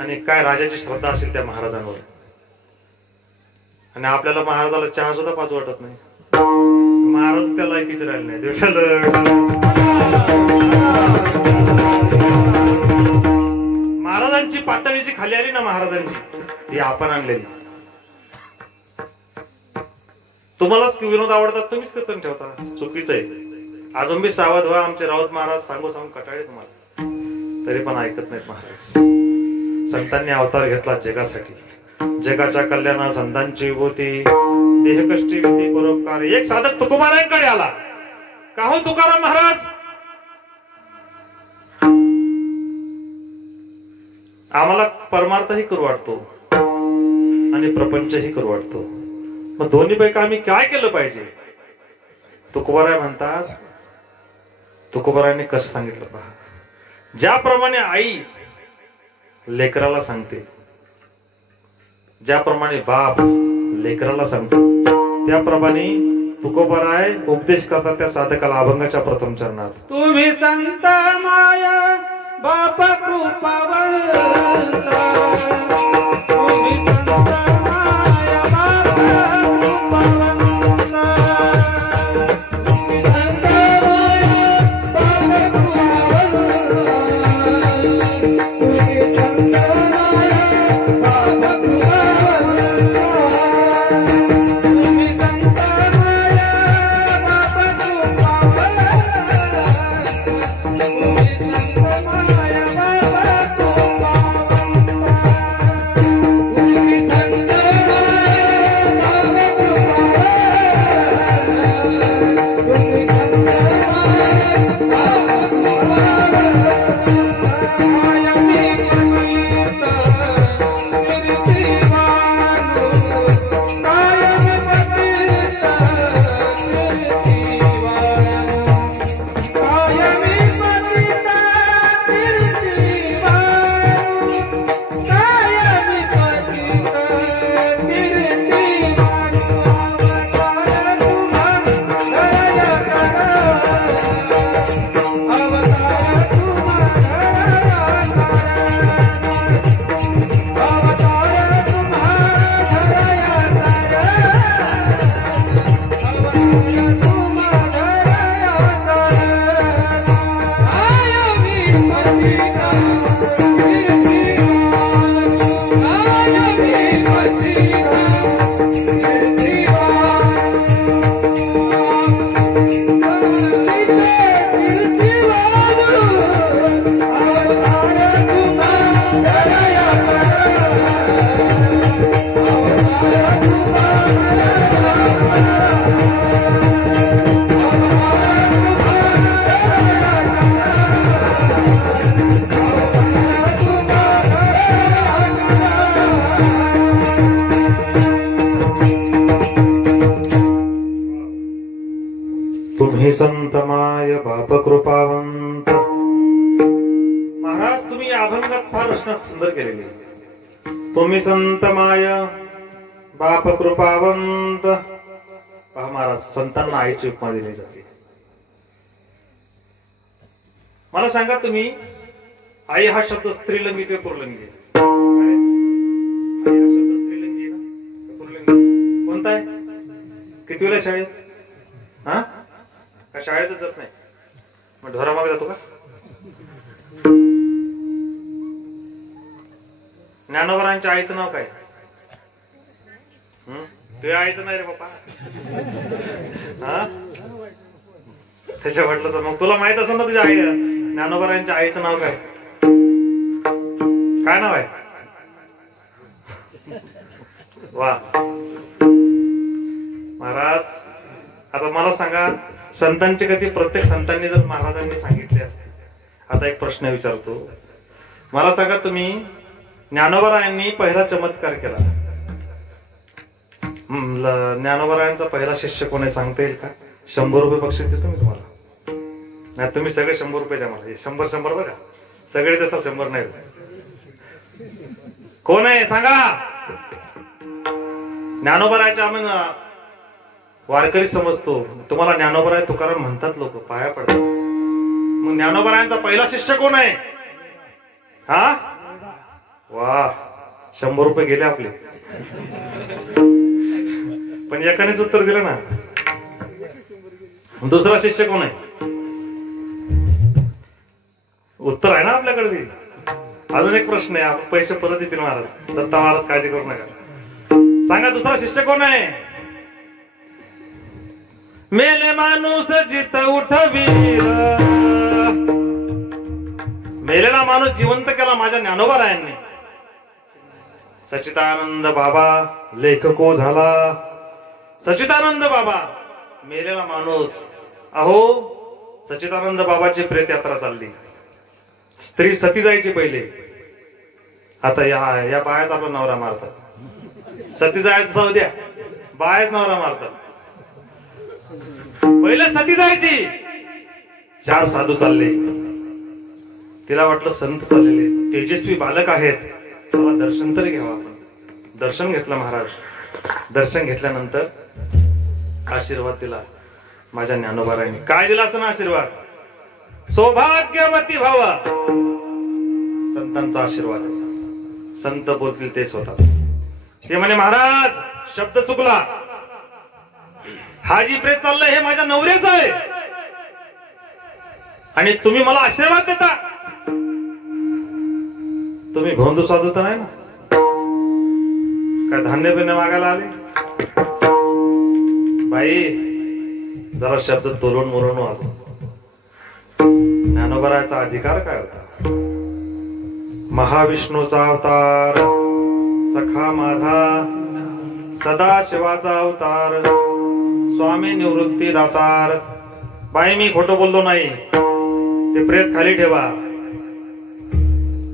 आणि काय राजाची श्रद्धा असेल त्या महाराजांवर. आणि आपल्याला महाराजाला चहा सुद्धा पाच वाटत नाही. महाराज त्याला ऐकीच राहिले नाही. महाराजांची पातळीची खाली आली ना महाराजांची, ही आपण आणलेली. तुम्हालाच विनोद आवडतात, तुम्हीच कीर्तन ठेवता, चुकीचं आहे. अजून बी सावध व्हा. आमचे राऊत महाराज सांगू कटाळे तुम्हाला, तरी पण ऐकत नाहीत महाराज. संतांनी अवतार घेतला जगासाठी. जगाच्या कल्याणा संतांची विभूती, देहकष्टी विधी परोपकार. एक साधक तुकोबारांकडे आला. का हो तुकाराम महाराज, आम्हाला परमार्थही करू वाटतो आणि प्रपंचही करू वाटतो, मग दोन्ही पैकी आम्ही काय केलं पाहिजे? तुकोबाराय म्हणतात, तुकोबारायांनी कसं सांगितलं पहा, ज्याप्रमाणे आई लेकराला सांगते, ज्याप्रमाणे बाप लेकराला सांगतो, त्याप्रमाणे तुकोबाराय उपदेश करतात त्या साधकाला अभंगाच्या प्रथम चरणात. तुम्ही संत माया बाप कृपावंता, तुम्ही संत माया बाप कृपावंता, तुम्ही संत माया बाप कृपावंता, तुम्ही संत माया बाप कृपावंता, तुम्ही संत माया बाप तुम्ही संतमाय बाप कृपावंत. महाराज तुम्ही या अभंगात फार रचना सुंदर केलेली. तुम्ही संतमाय बाप कृपावंत. पहा महाराज, संतांना आईची उपमा दिली जाते. मला सांगा तुम्ही, आई हा शब्द स्त्रीलिंगी किंवा पुरलिंगी? आई हा शब्द स्त्रीलिंगी ना पुरलिंगी? कोणता आहे? कितवीला शाळेत? हा का शाळेतच जात नाही? मग ढोरामागे जातो का? ज्ञानोबरांच्या आईचं नाव काय? तुझ्या आईचं नाही रे बापा. हा त्याच्या म्हटलं तर मग तुला माहित असेल ना तुझ्या आई. ज्ञानोबरांच्या आईचं नाव काय? काय नाव आहे? वा महाराज, आता मला सांगा, संतांची गती प्रत्येक संतांनी जर महाराजांनी सांगितले असते. आता एक प्रश्न विचारतो, मला सांगा तुम्ही, ज्ञानोबरायांनी पहिला चमत्कार केला. ज्ञानोबरायांचा पहिला शिष्य कोणी सांगता येईल का? 100 रुपये बक्षीस देतो मी तुम्हाला. नाही तुम्ही सगळे 100 रुपये द्या मला. 100 बघा, सगळे तसं 100 नाही. कोण आहे सांगा? ज्ञानोबराच्या आम्ही वारकरी समजतो, तुम्हाला ज्ञानोबराय तुकाराम म्हणतात लोक, पाया पडतात. मग ज्ञानोबरायांचा पहिला शिष्य कोण आहे? हा वा, 100 रुपये गेले आपले. पण एकानेच उत्तर दिलं ना. दुसरा शिष्य कोण आहे? उत्तर आहे ना आपल्याकडे. अजून एक प्रश्न आहे, पैसे परत येतील महाराज. दत्ता महाराज काळजी करू नका. सांगा दुसरा शिष्य कोण आहे? मेले माणूस जित उठवीर. मेलेला माणूस जिवंत केला माझ्या ज्ञानोबरायांनी. सच्चिदानंद बाबा लेखको झाला. सच्चिदानंद बाबा मेलेला माणूस अहो सच्चिदानंद बाबाची प्रेत यात्रा चालली. स्त्री सती जायची पहिले, आता या बायाच आपला नवरा मारतात. सती जायचं जाऊ द्या, बायाच नवरा मारतात. पहिले सती जायची. 4 साधू चालले. तिला वाटलं संत चाललेले, तेजस्वी बालक आहेत, चला दर्शन तरी घ्यावं आपण. दर्शन घेतलं महाराज. दर्शन घेतल्यानंतर आशीर्वाद दिला माझ्या ज्ञानोबारायांनी. काय दिला असं ना आशीर्वाद? सौभाग्यवती व्हावा. संतांचा आशीर्वाद. संत बोलतील तेच होतात. ते म्हणे महाराज शब्द चुकला, हा जी प्रेत चाललंय हे माझ्या नवऱ्याचं आहे आणि तुम्ही मला आशीर्वाद देता. तुम्ही भोंदू साधू तर नाही ना? काय धान्य बिन्य मागायला आले? बाई जरा शब्द तोलून मोरून आलो. ज्ञानोबराचा अधिकार काय होता? महाविष्णूचा अवतार, सखा माझा, सदाशिवाचा अवतार, स्वामी निवृत्ती दातार. बाई मी खोटं बोललो नाही. ते प्रेत खाली ठेवा.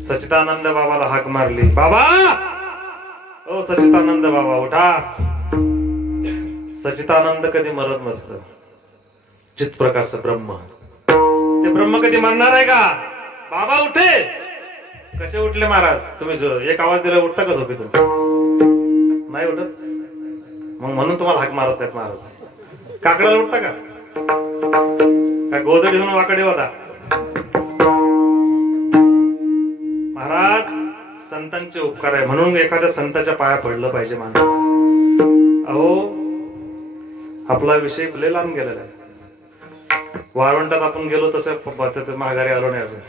सच्चिदानंद बाबाला हाक मारली. बाबा, ओ सच्चिदानंद बाबा उठा. सच्चिदानंद कधी मरत नसतं. चित्प्रकाश ब्रह्म, ते ब्रह्म कधी मरणार आहे का? बाबा उठे. कसे उठले महाराज? तुम्ही एक आवाज दिला उठता का झोपेतून? नाही उठत. मग म्हणून तुम्हाला हाक मारत नाहीत महाराज. काकडाला उठता का? काय गोदडी होऊन वाकडे होता? महाराज संतांचे उपकार आहे म्हणून एखाद्या संताच्या पाया पडलं पाहिजे माणूस. अहो आपला विषय लय लांब गेलेला आहे. वाळवंटात आपण गेलो तसं माघारी आलो नाही अजून.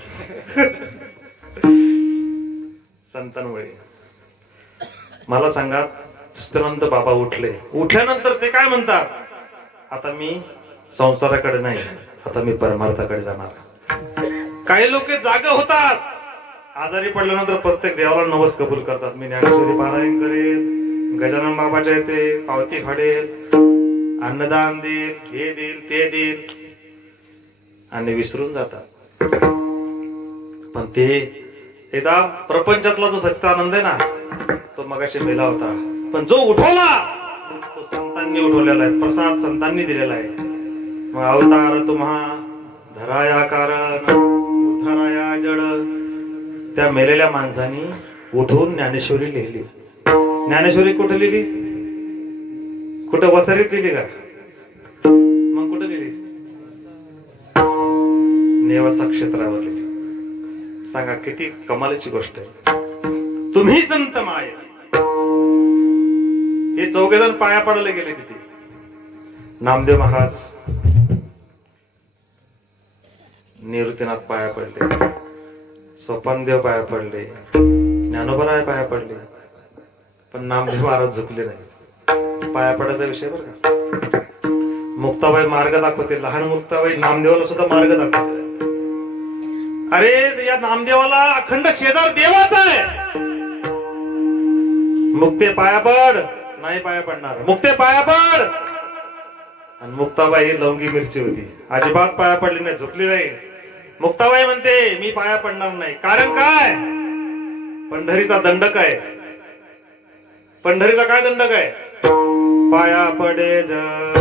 संतांमुळे मला सांगा, सच्चिदानंद बाबा उठले. उठल्यानंतर ते काय म्हणतात? आता मी संसाराकडे नाही, आता मी परमार्थाकडे जाणार. काही लोक जागे होतात, आजारी पडल्यानंतर प्रत्येक देवाला नवस कबूल करतात. मी ज्ञानेश्वरी पारायण करेल, गजानन बाबाच्या येते पावती फाडेल, अन्नदान देईल, हे देईल ते देईल आणि विसरून जातात. पण ते एकदा प्रपंचातला जो सच्चिदानंद आहे ना, तो मगाशी मेला होता. पण जो उठवला तो संतांनी उठवलेला आहे. प्रसाद संतांनी दिलेला आहे. मग अवतार तुम्हा धराया कारण उठाराया जड. त्या मेलेल्या माणसानी उठून ज्ञानेश्वरी लिहिली. ज्ञानेश्वरी कुठे लिहिली? कुठं वसरीत लिहिली का? मग कुठे लिहिली? नेवासा क्षेत्रावर लिहिली. सांगा किती कमालीची गोष्ट आहे. तुम्ही संत माय. हे 4 जण पाया पडायला गेले तिथे. नामदेव महाराज, निवृत्तीनाथ पाया पडले, सोपानदेव पाया पडले, ज्ञानोबराय पाया पडले. पण नामदेव महाराज झुकले नाही. पाया पडायचा विषय बरं का. मुक्ताबाई मार्ग दाखवते. लहान मुक्ताबाई नामदेवाला सुद्धा मार्ग दाखवते. अरे या नामदेवाला अखंड शेजार देवाच आहे. मुक्ते पाया पड. नाही पाया पडणार. मुक्ते पाया पड. आणि मुक्ताबाई ही लवंगी मिरची होती. अजिबात पाया पडली नाही, झुकली नाही. मुक्ताबाई म्हणते मी पाया पडणार नाही. कारण काय? पंढरीचा दंडक आहे. पंढरीचा काय दंडक आहे? पाया पडे जन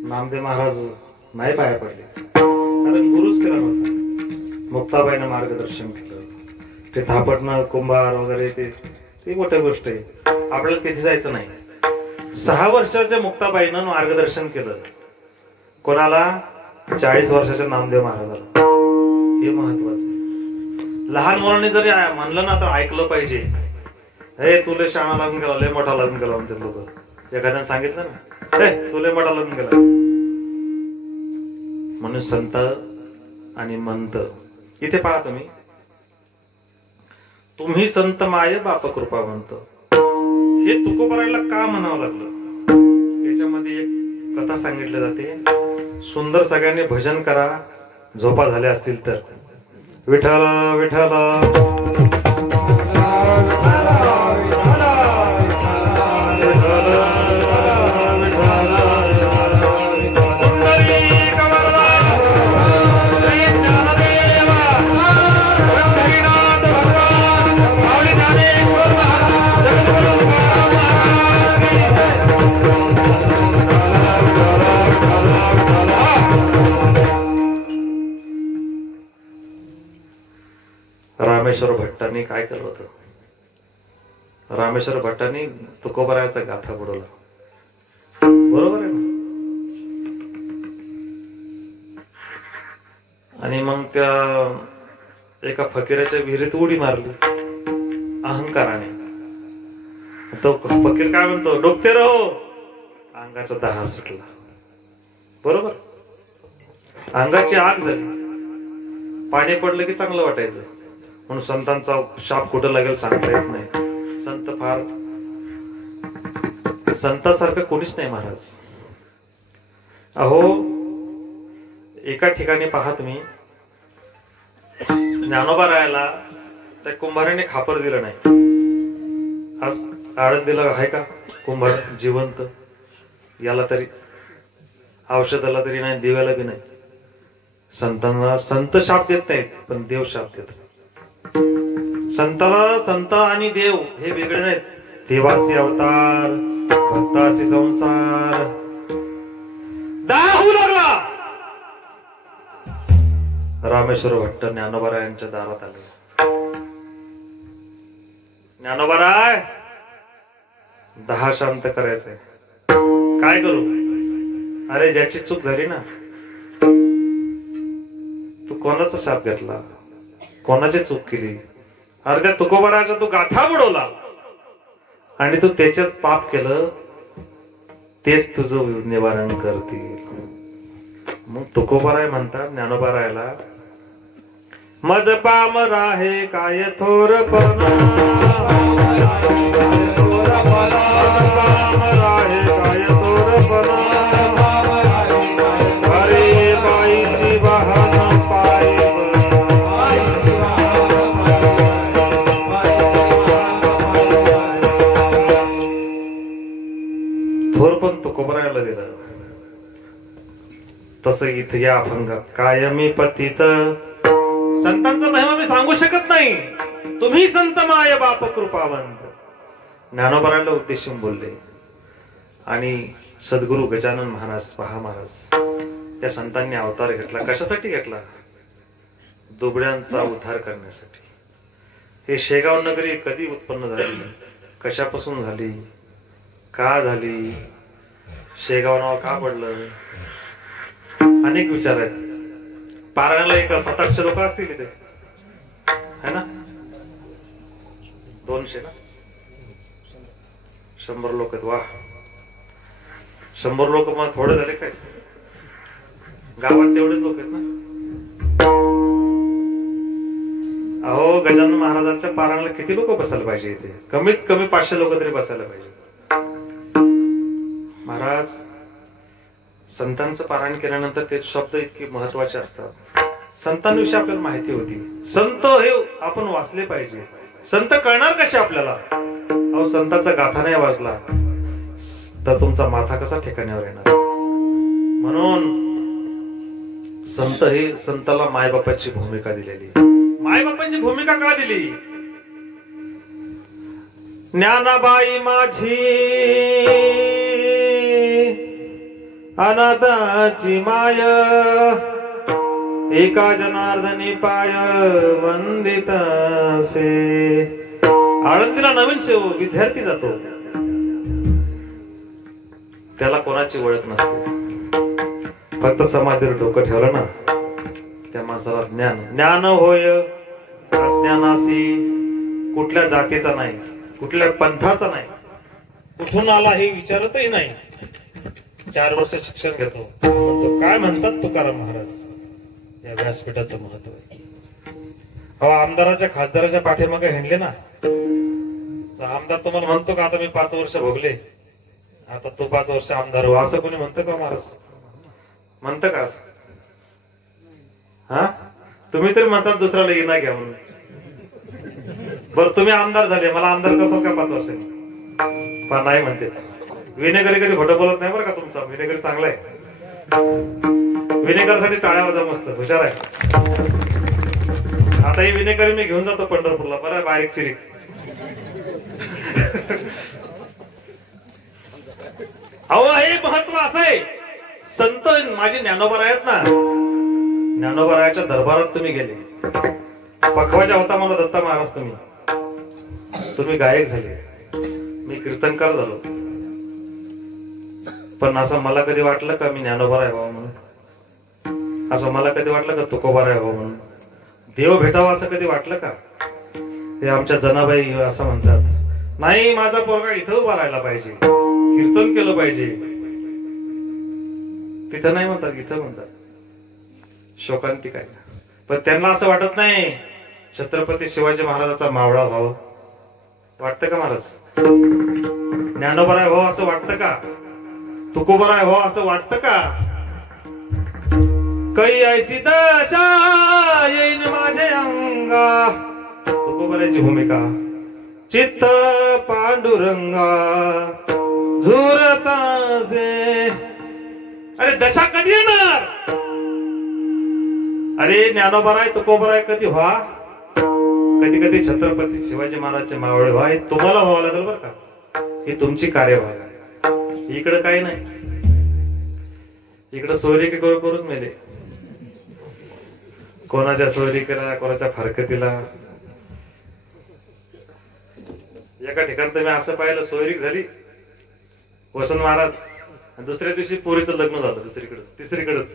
नामदेव महाराज नाही पाया पडले, कारण गुरुच केला नव्हता. मुक्ताबाईनं मार्गदर्शन केलं. ते थापटणं कुंभार वगैरे ते मोठी गोष्ट आहे, आपल्याला तिथे जायचं नाही. 6 वर्षाच्या मुक्ताबाईनं मार्गदर्शन केलं. कोणाला? 40 वर्षाच्या नामदेव महाराजाला. हे महत्वाचं. लहान मुलांनी जरी म्हणलं ना तर ऐकलं पाहिजे. हे तुले शाळा लागून गेला, लय मोठा लागून गेला म्हणते लोक. एखाद्याने सांगितलं ना, हे तुले मोठा लागून गेला. म्हणून संत आणि मंत इथे पहा तुम्ही संत माय बाप कृपा म्हणतो. हे तुकोबारायला का म्हणावं लागलं? याच्यामध्ये एक कथा सांगितली जाते. सुंदर सगळ्यांनी भजन करा, झोपा झाल्या असतील तर. विठ्ठल विठ्ठल रामेश्वर भट्टांनी काय केलं होतं? रामेश्वर भट्टांनी तुकोबारायाचा गाथा बुडवला. बरोबर आहे ना? आणि मग त्या एका फकीराच्या विहिरीत उडी मारली अहंकाराने. तो फकीर काय म्हणतो? डोकते रहो. अंगाचा दहा सुटला. बरोबर, अंगाची आग झाली. पाणी पडलं की चांगलं वाटायचं, म्हणून संतांचा शाप कुठं लागेल सांगता येत नाही. संतासारखं कोणीच नाही महाराज. अहो, एका ठिकाणी पहा तुम्ही, ज्ञानोबा रायाला त्या कुंभाराने खापर दिलं नाही. आज आळंदीला आहे का कुंभार जिवंत? याला तरी औषधाला तरी नाही, दिव्याला बी नाही. संतांना संत शाप देत नाहीत, पण देव शाप देत. संताला संत आणि देव हे वेगळे नाहीत. देवासी अवतार, भक्तासी संसार. दाहू लागला. रामेश्वर भट्ट ज्ञानोबारायांच्या दारात आले. ज्ञानोबाराय, दहा शांत करायचंय. काय करू? अरे ज्याची चूक झाली ना, तू कोणाचा शाप घेतला, कोणाची चूक केली? अरे त्या तुकोबाराचा तू गाथा बुडवला आणि तू त्याच्यात पाप केलं, तेच तुझं निवारण करतील. मग तुकोबाराय म्हणतात ज्ञानोबारायला, मज पाम राहे काय थोरपणा, पाम राहे काय थोरपणा, अरे बाईची वाहन पाय. थोरपण तुकोबारायला दिलं. तसं इथे या अभंगात कायमी पतित. संतांचा महिमा मी सांगू शकत नाही. तुम्ही संत माय बाप कृपावंत. ज्ञानोबारायला उद्देशून बोलले. आणि सद्गुरु गजानन महाराज, पहा महाराज, त्या संतांनी अवतार घेतला. कशासाठी घेतला? दुबळ्यांचा उद्धार करण्यासाठी. हे शेगाव नगरी कधी उत्पन्न झाली, कशापासून झाली, का झाली, शेगाव नाव का पडलं, अनेक विचार आहेत. पारायणाला एक 700-800 लोक असतील इथे, है ना? 200 ना? 100 लोक आहेत. वा, 100 लोक मग थोडे झाले काय? गावात तेवढेच लोक आहेत ना? अहो, गजानन महाराजांच्या पारायणाला किती लोक बसायला पाहिजे इथे? कमीत कमी 500 लोक तरी बसायला पाहिजे. महाराज, संतांचं पारायण केल्यानंतर ते शब्द इतके महत्वाचे असतात. संतांविषयी आपल्याला माहिती होती. संत हे आपण वाचले पाहिजे. संत कळणार कसे आपल्याला? अहो, संतांचा गाथा नाही वाचला तर तुमचा माथा कसा ठिकाणावर येणार? म्हणून संत हे, संताला मायबापाची भूमिका दिलेली. मायबापाची भूमिका का दिली? ज्ञानाबाई माझी अनाथाची माय एका जनार्दनी पाय वंदित असे. आळंदीला नवीन विद्यार्थी जातो, त्याला कोणाची ओळख नसते. फक्त समाधीवर डोकं ठेवलं ना, त्या माणसाला ज्ञान होय अज्ञानासी. कुठल्या जातीचा नाही, कुठल्या पंथाचा नाही, कुठून आला हे विचारतही नाही. 4 वर्ष शिक्षण घेतो, तो काय म्हणतात तुकाराम महाराज, या व्यासपीठाचं महत्व आहे. अहो, आमदाराच्या खासदाराच्या पाठीमागे हिंडले ना, तर आमदार तुम्हाला म्हणतो का आता मी 5 वर्ष भोगले, आता तो 5 वर्ष आमदार हो, असं कोणी म्हणतं का महाराज? म्हणतं का? हा, तुम्ही तरी म्हणतात दुसऱ्याला येणार घ्या म्हणून. बरं, तुम्ही आमदार झाले, मला आमदार करसाल का 5 वर्षांनी? पण नाही म्हणते. विनेगरी कधी खोटं बोलत नाही बरं का. तुमचा विनेगरी चांगला आहे, विनेगरसाठी टाळ्या वाजवा, मस्त हुशार आहे. आता ही विनेगरी मी घेऊन जातो पंढरपूरला, बरं बारीक चिरीक. अहो, हे महत्व असं आहे. संत माझे ज्ञानोबा आहेत ना, ज्ञानोबारायाच्या दरबारात तुम्ही गेले, पखवाजा होता मला दत्ता महाराज, तुम्ही गायक झाले, मी कीर्तनकार झालो. पण असं मला कधी वाटलं का मी ज्ञानोबाराय व्हावं म्हणून? असं मला कधी वाटलं का तुकोबाराय व्हावं म्हणून? देव भेटावा असं कधी वाटलं का? ते आमच्या जनाबाई असं म्हणतात, नाही माझा पोरगा इथं उभा राहायला पाहिजे, कीर्तन केलं पाहिजे. तिथं नाही म्हणतात, इथं म्हणतात. शोकांतिक आहे. पण त्यांना असं वाटत नाही छत्रपती शिवाजी महाराजाचा मावळा व्हावं. वाटतं का महाराज? ज्ञानोबाराय हो असं वाटतं का? तुकोबाराय हो असं वाटतं का? कै ऐसी दशा येईन माझे अंगा, तुकोबारायची भूमिका. चित्त पांडुरंगा झुरतासे. अरे दशा कधी येणार? अरे ज्ञानोबाराय तुकोबाराय कधी व्हा, कधी कधी छत्रपती शिवाजी महाराजचे मावळे व्हा. हे तुम्हाला व्हावं लागेल बरं का. ही तुमची कार्यभाग आहे. इकडं काही नाही, इकडं सोयरी करूच मेले. कोणाच्या सोयरीकेला, कोणाच्या फारकतीला. एका ठिकाणी तर मी असं पाहिलं, सोयरीक झाली वसंत महाराज, दुसऱ्या दिवशी पोरीचं लग्न झालं दुसरीकडे, तिसरीकडेच.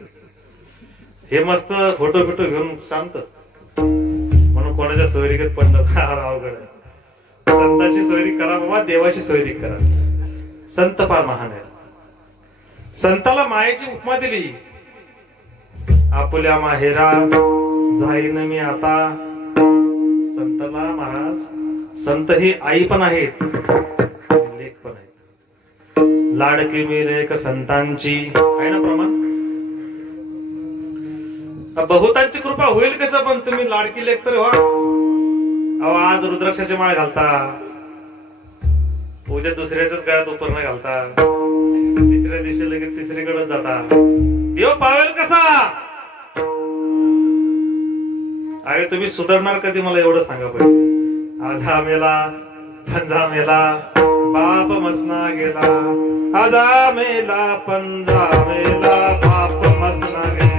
हे मस्त फोटो बिटो घेऊन शांत, म्हणून कोणाच्या सोयरीकेत पडलं अवघड. संतांची सोयरी करा बाबा, देवाची सोयरी करा. संत फार महान आहे. संताला मायेची उपमा दिली. आपुल्या माहेरा जाईन मी आता. संताला महाराज, संत ही आई पण आहेत, लेख पण आहेत. लाडकी मी लेख संतांची आहे ना प्रमाण. बहुतांची कृपा होईल कसं, पण तुम्ही लाडकी लेख तर व्हा. अहो, आज रुद्राक्षाची माळ घालता, उद्या दुसऱ्याच्याच गळ्यात उपरणं घालता, तिसऱ्या दिवशी लगेच तिसरीकडे जाता. देव पावेल कसा? अरे तुम्ही सुधारणार कधी मला एवढं सांगा पाहिजे. आजा मेला पंजा मेला बाप मसना गेला. आजा मेला पंजा मेला बाप मसना गेला.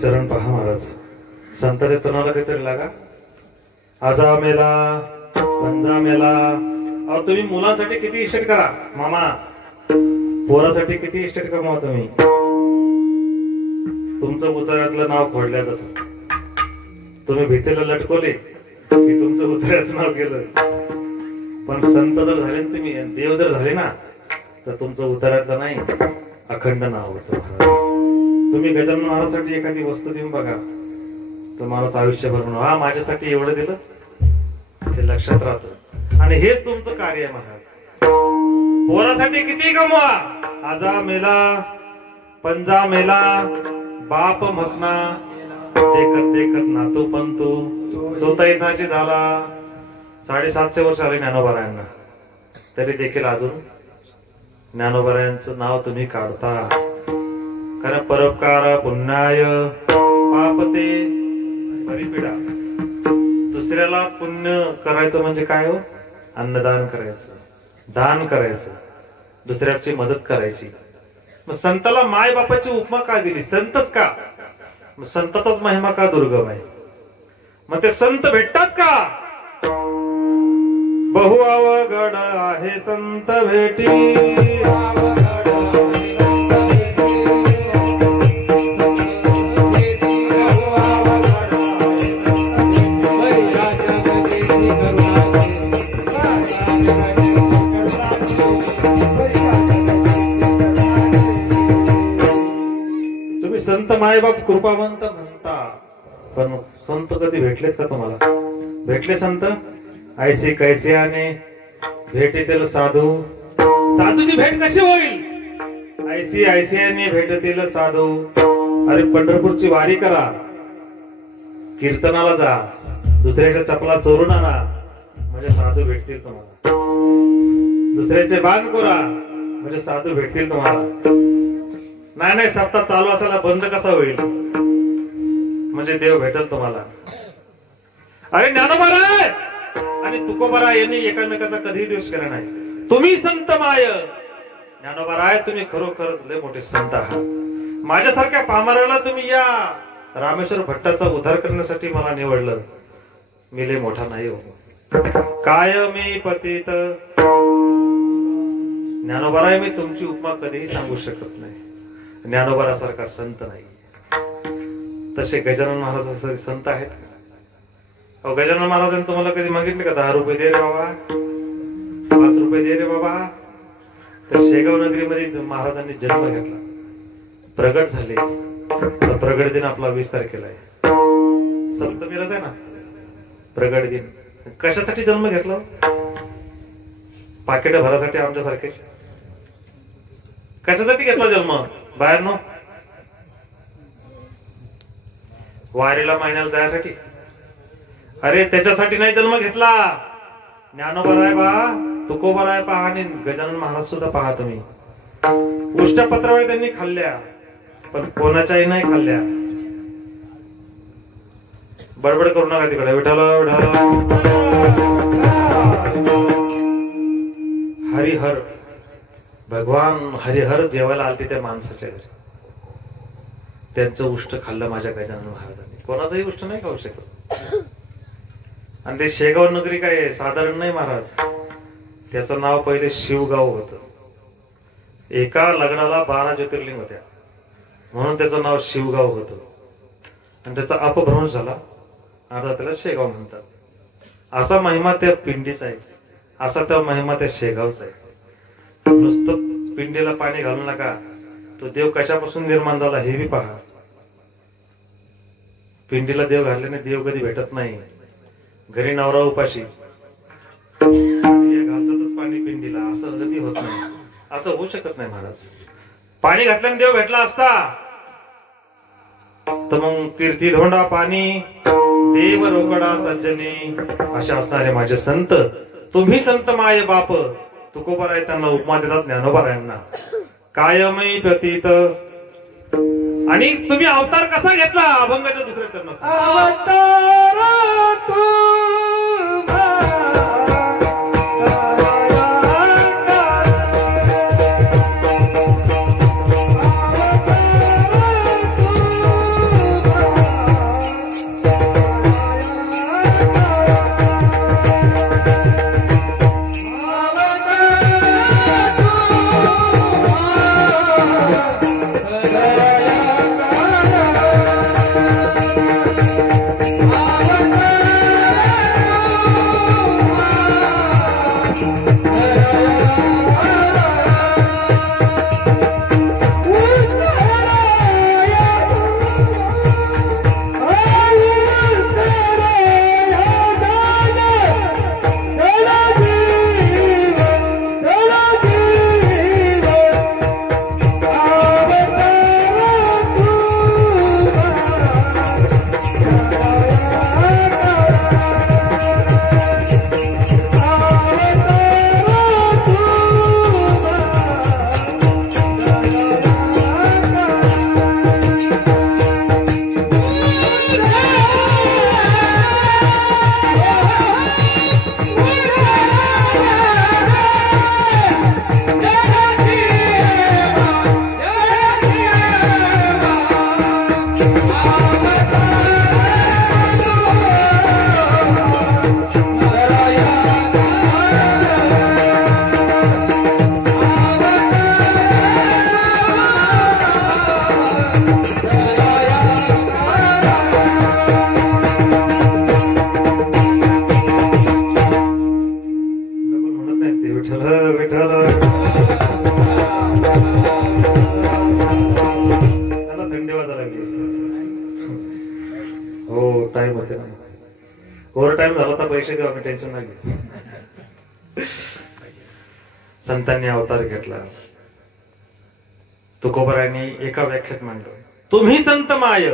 चरण पहा महाराज. संतांच्या चरणाला काहीतरी लागा. आजा मेला पंजा मेला. अहो, तुम्ही मुलांसाठी किती इस्टेट करा मामा, पोरासाठी किती इस्टेट कमवा तुम्ही. तुमचं उतार्यातलं नाव खोडल्या जातं. तुम्ही भीतीला लटकवले की तुमचं उतरायचं नाव गेलं. पण संत जर झाले ना तुम्ही, देव जर झाले ना, तर तुमचं उतरायचं नाही, अखंड नाव होतं महाराज. तुम्ही गजानन महाराजसाठी एखादी वस्तू देऊन बघा, तर माणूस आयुष्यभर म्हणून हा माझ्यासाठी एवढं दिलं, हे लक्षात राहतं. आणि हेच तुमचं कार्य आहे महाराज. पोरासाठी किती कमवा, आजा मेला पंजा मेला बाप मसना, देखत देखत नातू पंतू तो तैसाची झाला. 750 वर्ष आले ज्ञानोबारायांना, तरी देखील अजून ज्ञानोबारायांचं नाव तुम्ही काढता. कारण परोपकार पुण्याय पापते परिपीडा. दुसऱ्याला पुण्य करायचं म्हणजे काय हो? अन्नदान करायचं, दान करायचं, दुसऱ्याची मदत करायची. मग संताला माय बापाची उपमा का दिली? संतच का? मग संताचाच महिमा का दुर्गम आहे? मग ते संत भेटतात का? बहु अवघड आहे संत भेटी, तुम्ही संत मायबाप कृपावंत म्हणता, पण संत कधी भेटलेत का तुम्हाला? भेटले संत? ऐसे कैसे आने भेटीतील साधू. साधूची भेट कशी होईल? ऐसी ऐसियाने भेटतील साधू. अरे पंढरपूरची वारी करा, कीर्तनाला जा, दुसऱ्याच्या चपला चोरून आणा, म्हणजे साधू भेटतील तुम्हाला. दुसऱ्याचे बांध कोरा, म्हणजे साधू भेटतील तुम्हाला. नाही सप्ताह चालू असायला बंद कसा होईल? म्हणजे देव भेटेल तुम्हाला. अरे ज्ञानोबाराय आणि तुकोबाराय यांनी एकमेकाचा कधीही द्वेष केला नाही. तुम्ही संत माय. ज्ञानोबाराय तुम्ही खरोखरच लय मोठे संत आहात. माझ्यासारख्या पामराला तुम्ही या रामेश्वर भट्टाचा उद्धार करण्यासाठी मला निवडलं. मी लय मोठा नाही हो. काय मी पतित. ज्ञानोबाराय मी तुमची उपमा कधीही सांगू शकत नाही. ज्ञानोबारासारखा संत नाही. तसे गजानन महाराज संत आहेत का? अहो गजानन महाराजांनी तुम्हाला कधी मागितले का 10 रुपये दे रे बाबा, 5 रुपये दे रे बाबा? तर शेगाव नगरीमध्ये महाराजांनी जन्म घेतला, प्रगट झाले. तर प्रगट दिन आपला 20 तारखेला आहे, सप्तमीलाच आहे ना प्रगट दिन. कशासाठी जन्म घेतला? पाकिट भरासाठी आमच्यासारखे. कशासाठी घेतला जन्म? बाहेर नो वारीला महिन्याला जायसाठी? अरे त्याच्यासाठी नाही जन्म घेतला. ज्ञानोबाराय पहा, तुकोबाराय पहा आणि गजानन महाराज सुद्धा पहा तुम्ही. उष्टपत्रावळी त्यांनी खाल्ल्या, पण कोणाच्याही नाही खाल्ल्या. बडबड करू नका तिकडे. विठाल विठाल हरिहर भगवान हरिहर जेवायला आलते त्या माणसाच्या घरी. त्यांचं उष्ट खाल्लं माझ्या गजानन महाराजांनी. कोणाचंही उष्ट नाही खाऊ शकत. आणि ते शेगाव नगरी काय साधारण नाही महाराज. त्याचं नाव पहिले शिवगाव होतं. एका लग्नाला 12 ज्योतिर्लिंग होत्या, म्हणून त्याचं नाव शिवगाव होतं. आणि त्याचा अपभ्रंश झाला, आता त्याला शेगाव म्हणतात. असा महिमा त्या पिंडीचा आहे, असा त्या महिमा त्या शेगावचा आहे. नुसतं पिंडीला पाणी घालू नका. तो देव कशापासून निर्माण झाला हे बी पहा. पिंडीला देव घालल्याने देव कधी भेटत नाही. घरी नवरा उपाशी घालतातच पाणी पिंडीला, असं कधी होत नाही. असं होऊ शकत नाही महाराज. पाणी घातल्याने देव भेटला असता तर मग कीर्ती धोंडा पाणी देव रोकडा सज्जनी असे असणारे माझे संत. तुम्ही संत माय बाप. तुकोबाराय त्यांना उपमा देतात ज्ञानोबारायांना. कायमय प्रतीत. आणि तुम्ही अवतार कसा घेतला? अभंगाच्या दुसऱ्या चरणात अवतार Ah हो टाइम होते ना, ओव्हर टाइम झाला तर पैसे देऊ, आम्ही टेन्शन नाही घेत. संतांनी अवतार घेतला. तुकोबरायांनी एका व्याख्यात मांडलं, तुम्ही संत माय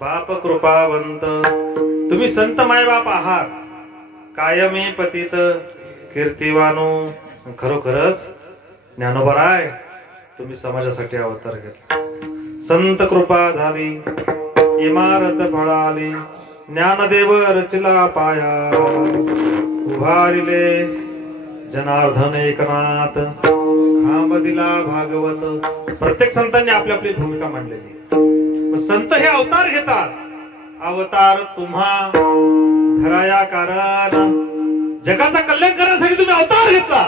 बाप कृपावंत, तुम्ही संत माय बाप आहात, कायमी पतित कीर्तिवानो. खरोखरच ज्ञानोबराय तुम्ही समाजासाठी अवतार घेतला. संत कृपा झाली, इमारत फळाली, ज्ञानदेव रचला पाया, उभारिले जनार्दन एकनाथ, खांब दिला भागवत. प्रत्येक संतांनी आपली आपली भूमिका मांडलेली. संत हे अवतार घेतात. अवतार तुम्हा धराया कारण, जगाचा कल्याण करण्यासाठी तुम्ही अवतार घेतला.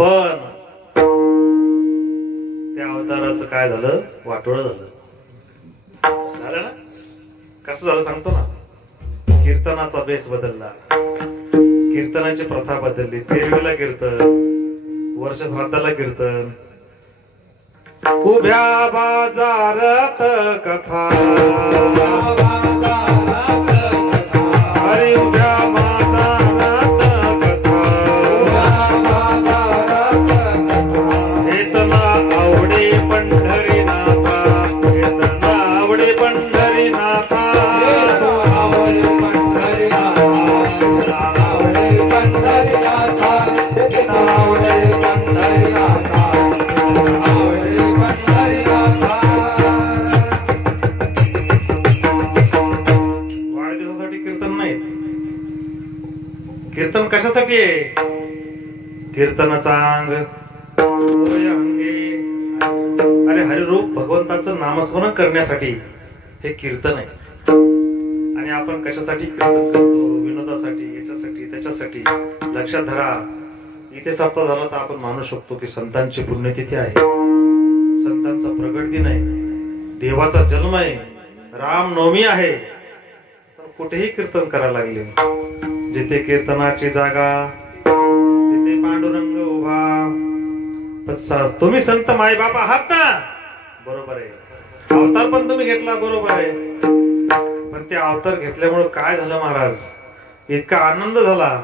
पण त्या अवताराचं काय झालं, वाटोळं झालं ना. कसं झालं सांगतो ना. कीर्तनाचा बेस बदलला, कीर्तनाची प्रथा बदलली. तेरवीला कीर्तन, वर्ष श्राद्धाला कीर्तन, उभ्या बाजारात कथा, अरे उभ्या बाजारात कथा, हेतना आवडे पंढरीनाथा, हेतना आवडे पंढरीनाथा, वाढदिवसासाठी कीर्तन नाही. कीर्तन कशासाठी आहे. कीर्तनाचा अंग अंगे, अरे हरिरूप भगवंताचं नामस्मरण करण्यासाठी हे कीर्तन आहे. आणि आपण कशासाठी कीर्तन करतो, विनोदासाठी, याच्यासाठी त्याच्यासाठी. लक्षात धरा, इथे सप्ताह झाला तर आपण मानू शकतो की संतांची पुण्यतिथी आहे, संतांचा प्रगट दिन आहे, देवाचा जन्म आहे, रामनवमी आहे. पण कुठेही कीर्तन करायला लागले. जिथे कीर्तनाची जागा तिथे पांडुरंग उभा. तुम्ही संत मायबाप आहात ना, बरोबर आहे. अवतार पण तुम्ही घेतला, बरोबर आहे. पण ते अवतार घेतल्यामुळे काय झालं महाराज, इतका आनंद झाला.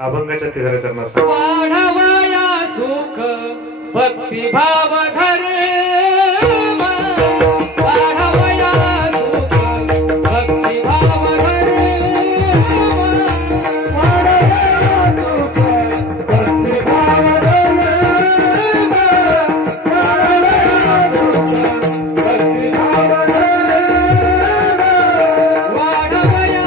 अभंगाच्या 3ऱ्या चरणात वाढवया सुख भक्तिभाव धर्म, वाढवया सुख भक्तिभाव धर्म, वाढवया सुख भक्तिभाव धर्म, वाढवया सुख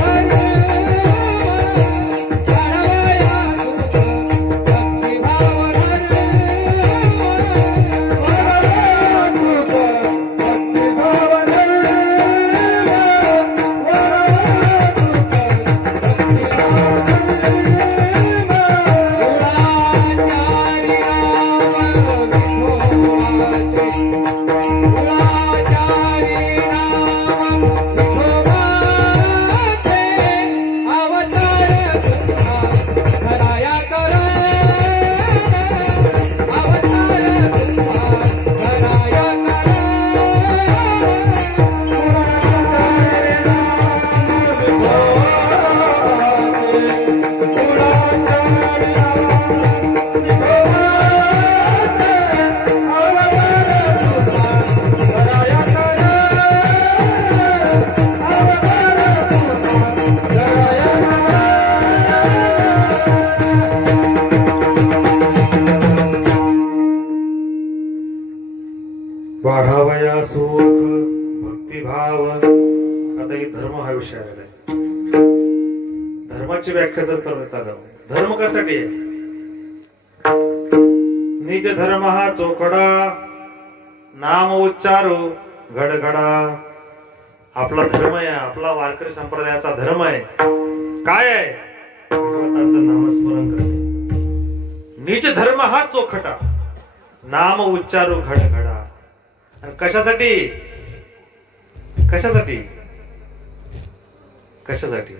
भक्तिभाव धर्म, वाढवया वाढावया सुख भक्तिभाव. आता ही धर्म हा विषय आलेला आहे. धर्माची व्याख्या जर करत आलं, धर्म कशासाठी आहे. निज धर्म हा चोखडा, नाम उच्चारू घडघडा. आपला धर्म आहे, आपला वारकरी संप्रदायाचा धर्म आहे. काय आहे, भगवंताचं नामस्मरण करणे. निज धर्म हा चोखटा, नाम उच्चारू घडघडा. आणि कशासाठी, कशासाठी, कशासाठी.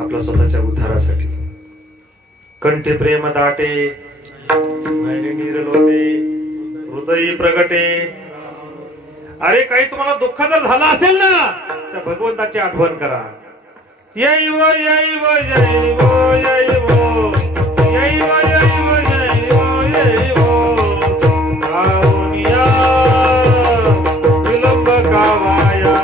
आपल्या स्वतःच्या उद्धारासाठी. कंठे प्रेम दाटे, नयने नीर लोटे, हृदयी प्रगटे, अरे काही तुम्हाला दुःख जर झालं असेल ना तर भगवंताची आठवण करा. येईव येईव येईव येईव येईव येईव येईव येईव कारुनिया विलंब गावाया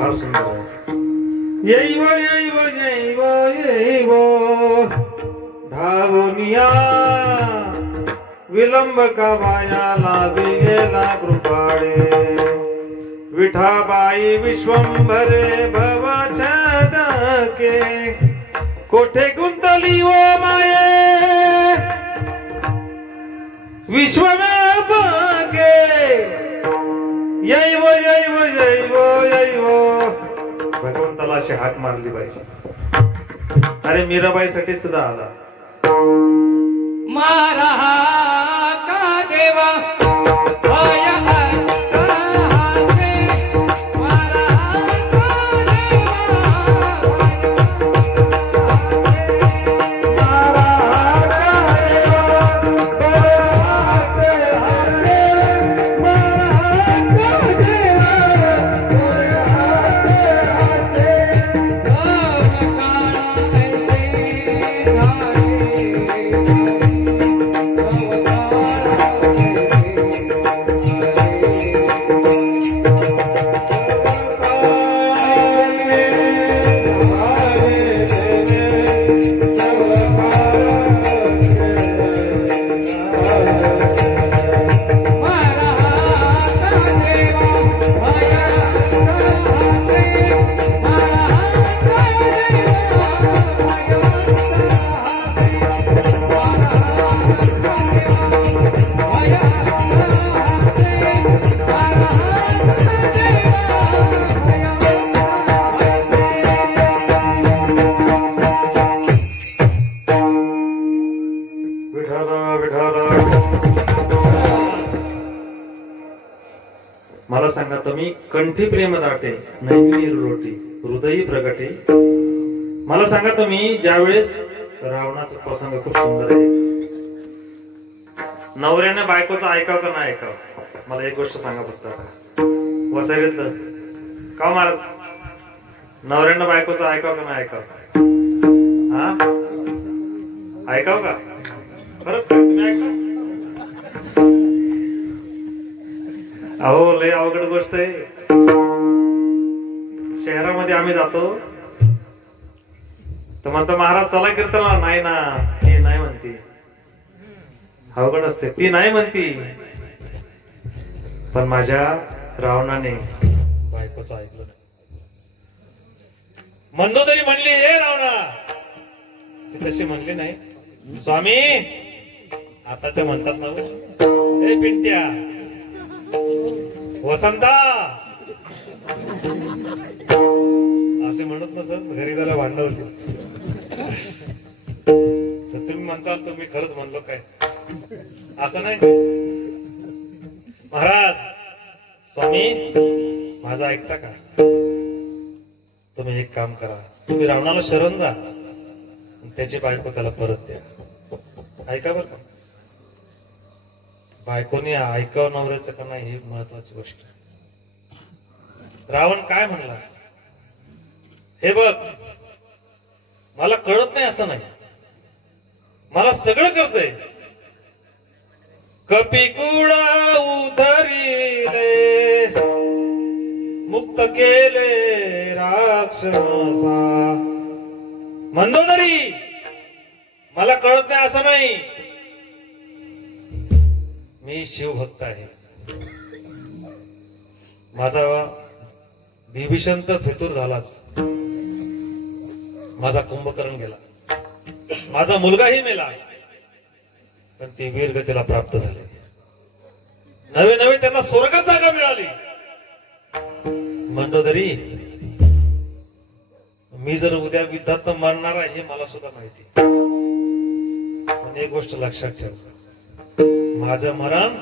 फार सुंदर आहे. येईव येईव येईव येईव धावनिया विलंब कावाया लावी गेला कृपाळे विठाबाई विश्वंभरे भवछदके कोठे गुंतली ओ माये विश्वव्यापके येईव येईव येईव येईव भगवंताला अशी हाक मारली पाहिजे. अरे मीराबाईसाठी सुद्धा आला. मारा का देवा मला सांगा तुम्ही कंठी प्रेम दाटे नैमिनी रोटी हृदयी प्रगटे. मला सांगा तुम्ही ज्यावेळेस रावणाचा प्रसंग खूप सुंदर आहे. नवऱ्याने बायकोचं ऐकावं का नाही ऐकावं. मला एक गोष्ट सांगा फक्त आता वसईतलं का महाराज नवऱ्यानं बायकोचं ऐकावं का नाही ऐकावं. हा ऐकावं का खरंच का तुम्ही ऐका. अहो लय अवघड गोष्ट आहे. शहरामध्ये आम्ही जातो तर म्हणतो महाराज चला कीर्तनाला. नाही ना हे नाही म्हणती. अवघड असते ती नाही म्हणती. पण माझ्या रावणाने बायकोचं ऐकलं नाही. म्हणतो तरी म्हणली हे रावणा. ती तशी म्हणली नाही. स्वामी आताच्या म्हणतात ना हे पिंट्या वसंता असे म्हणत नसत. घरी त्याला भांडण होती. तर तुम्ही म्हणसाल तुम्ही खरंच म्हणलो काय असं नाही. महाराज स्वामी माझं ऐकता का? तुम्ही एक काम करा, तुम्ही रावणाला शरण जा, त्याची बायको त्याला परत द्या. ऐका बरं का, बायकोनी ऐकावं नवऱ्याचं का नाही ही महत्वाची गोष्ट आहे. रावण काय म्हणला, हे बघ मला कळत नाही असं नाही, मला सगळं कळतंय. कपिकुळा उधरिले मुक्त केले राक्षसा. मंदोदरी मला कळत नाही असं नाही, मी शिवभक्त आहे. माझा बिभीषण तर फितूर झालाच, माझा कुंभकर्ण गेला, माझा मुलगाही मेला, पण ती वीरगतीला प्राप्त झाले. नवे नवे त्यांना स्वर्गात जागा मिळाली. मंडोदरी मी जर उद्या युद्धात मरणार आहे हे मला सुद्धा माहिती, पण एक गोष्ट लक्षात ठेव, माझं मरण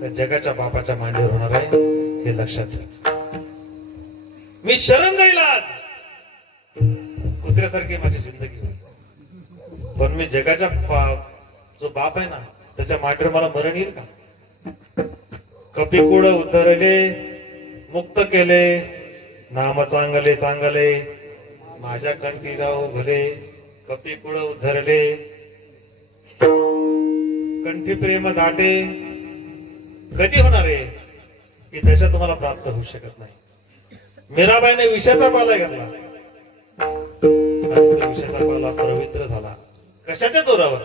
त्या जगाच्या बापाच्या मांडीवर होणार आहे हे लक्षात ठेव. मी शरण जाईल आज, कुत्र्यासारखी माझी जिंदगी होईल, पण मी जगाच्या जो बाप आहे ना त्याच्या मांडीवर मला मरण येईल का? कपिकुळ उद्धरले मुक्त केले, नाम चांगले चांगले माझ्या कंठी राहू भले. कपिकुळ उद्धरले कंठी प्रेम दाटे, कधी होणार आहे की त्याच्या तुम्हाला प्राप्त होऊ शकत नाही. मीराबाईने विषाचा पाला घेतला, विषाचा पाला पवित्र झाला. कशाच्या जोरावर?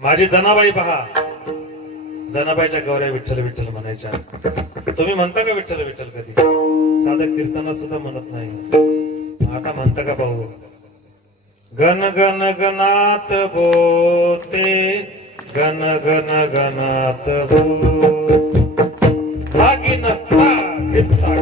माझी जनाबाई पहा, जनाबाईच्या गौऱ्या विठ्ठल विठ्ठल म्हणायच्या. तुम्ही म्हणता का विठ्ठल विठ्ठल? कधी साधं कीर्तनात सुद्धा म्हणत नाही. आता म्हणता का भाऊ? गण गण गणात बोते, गण गण गणात बो. धागी नत्ता घेतला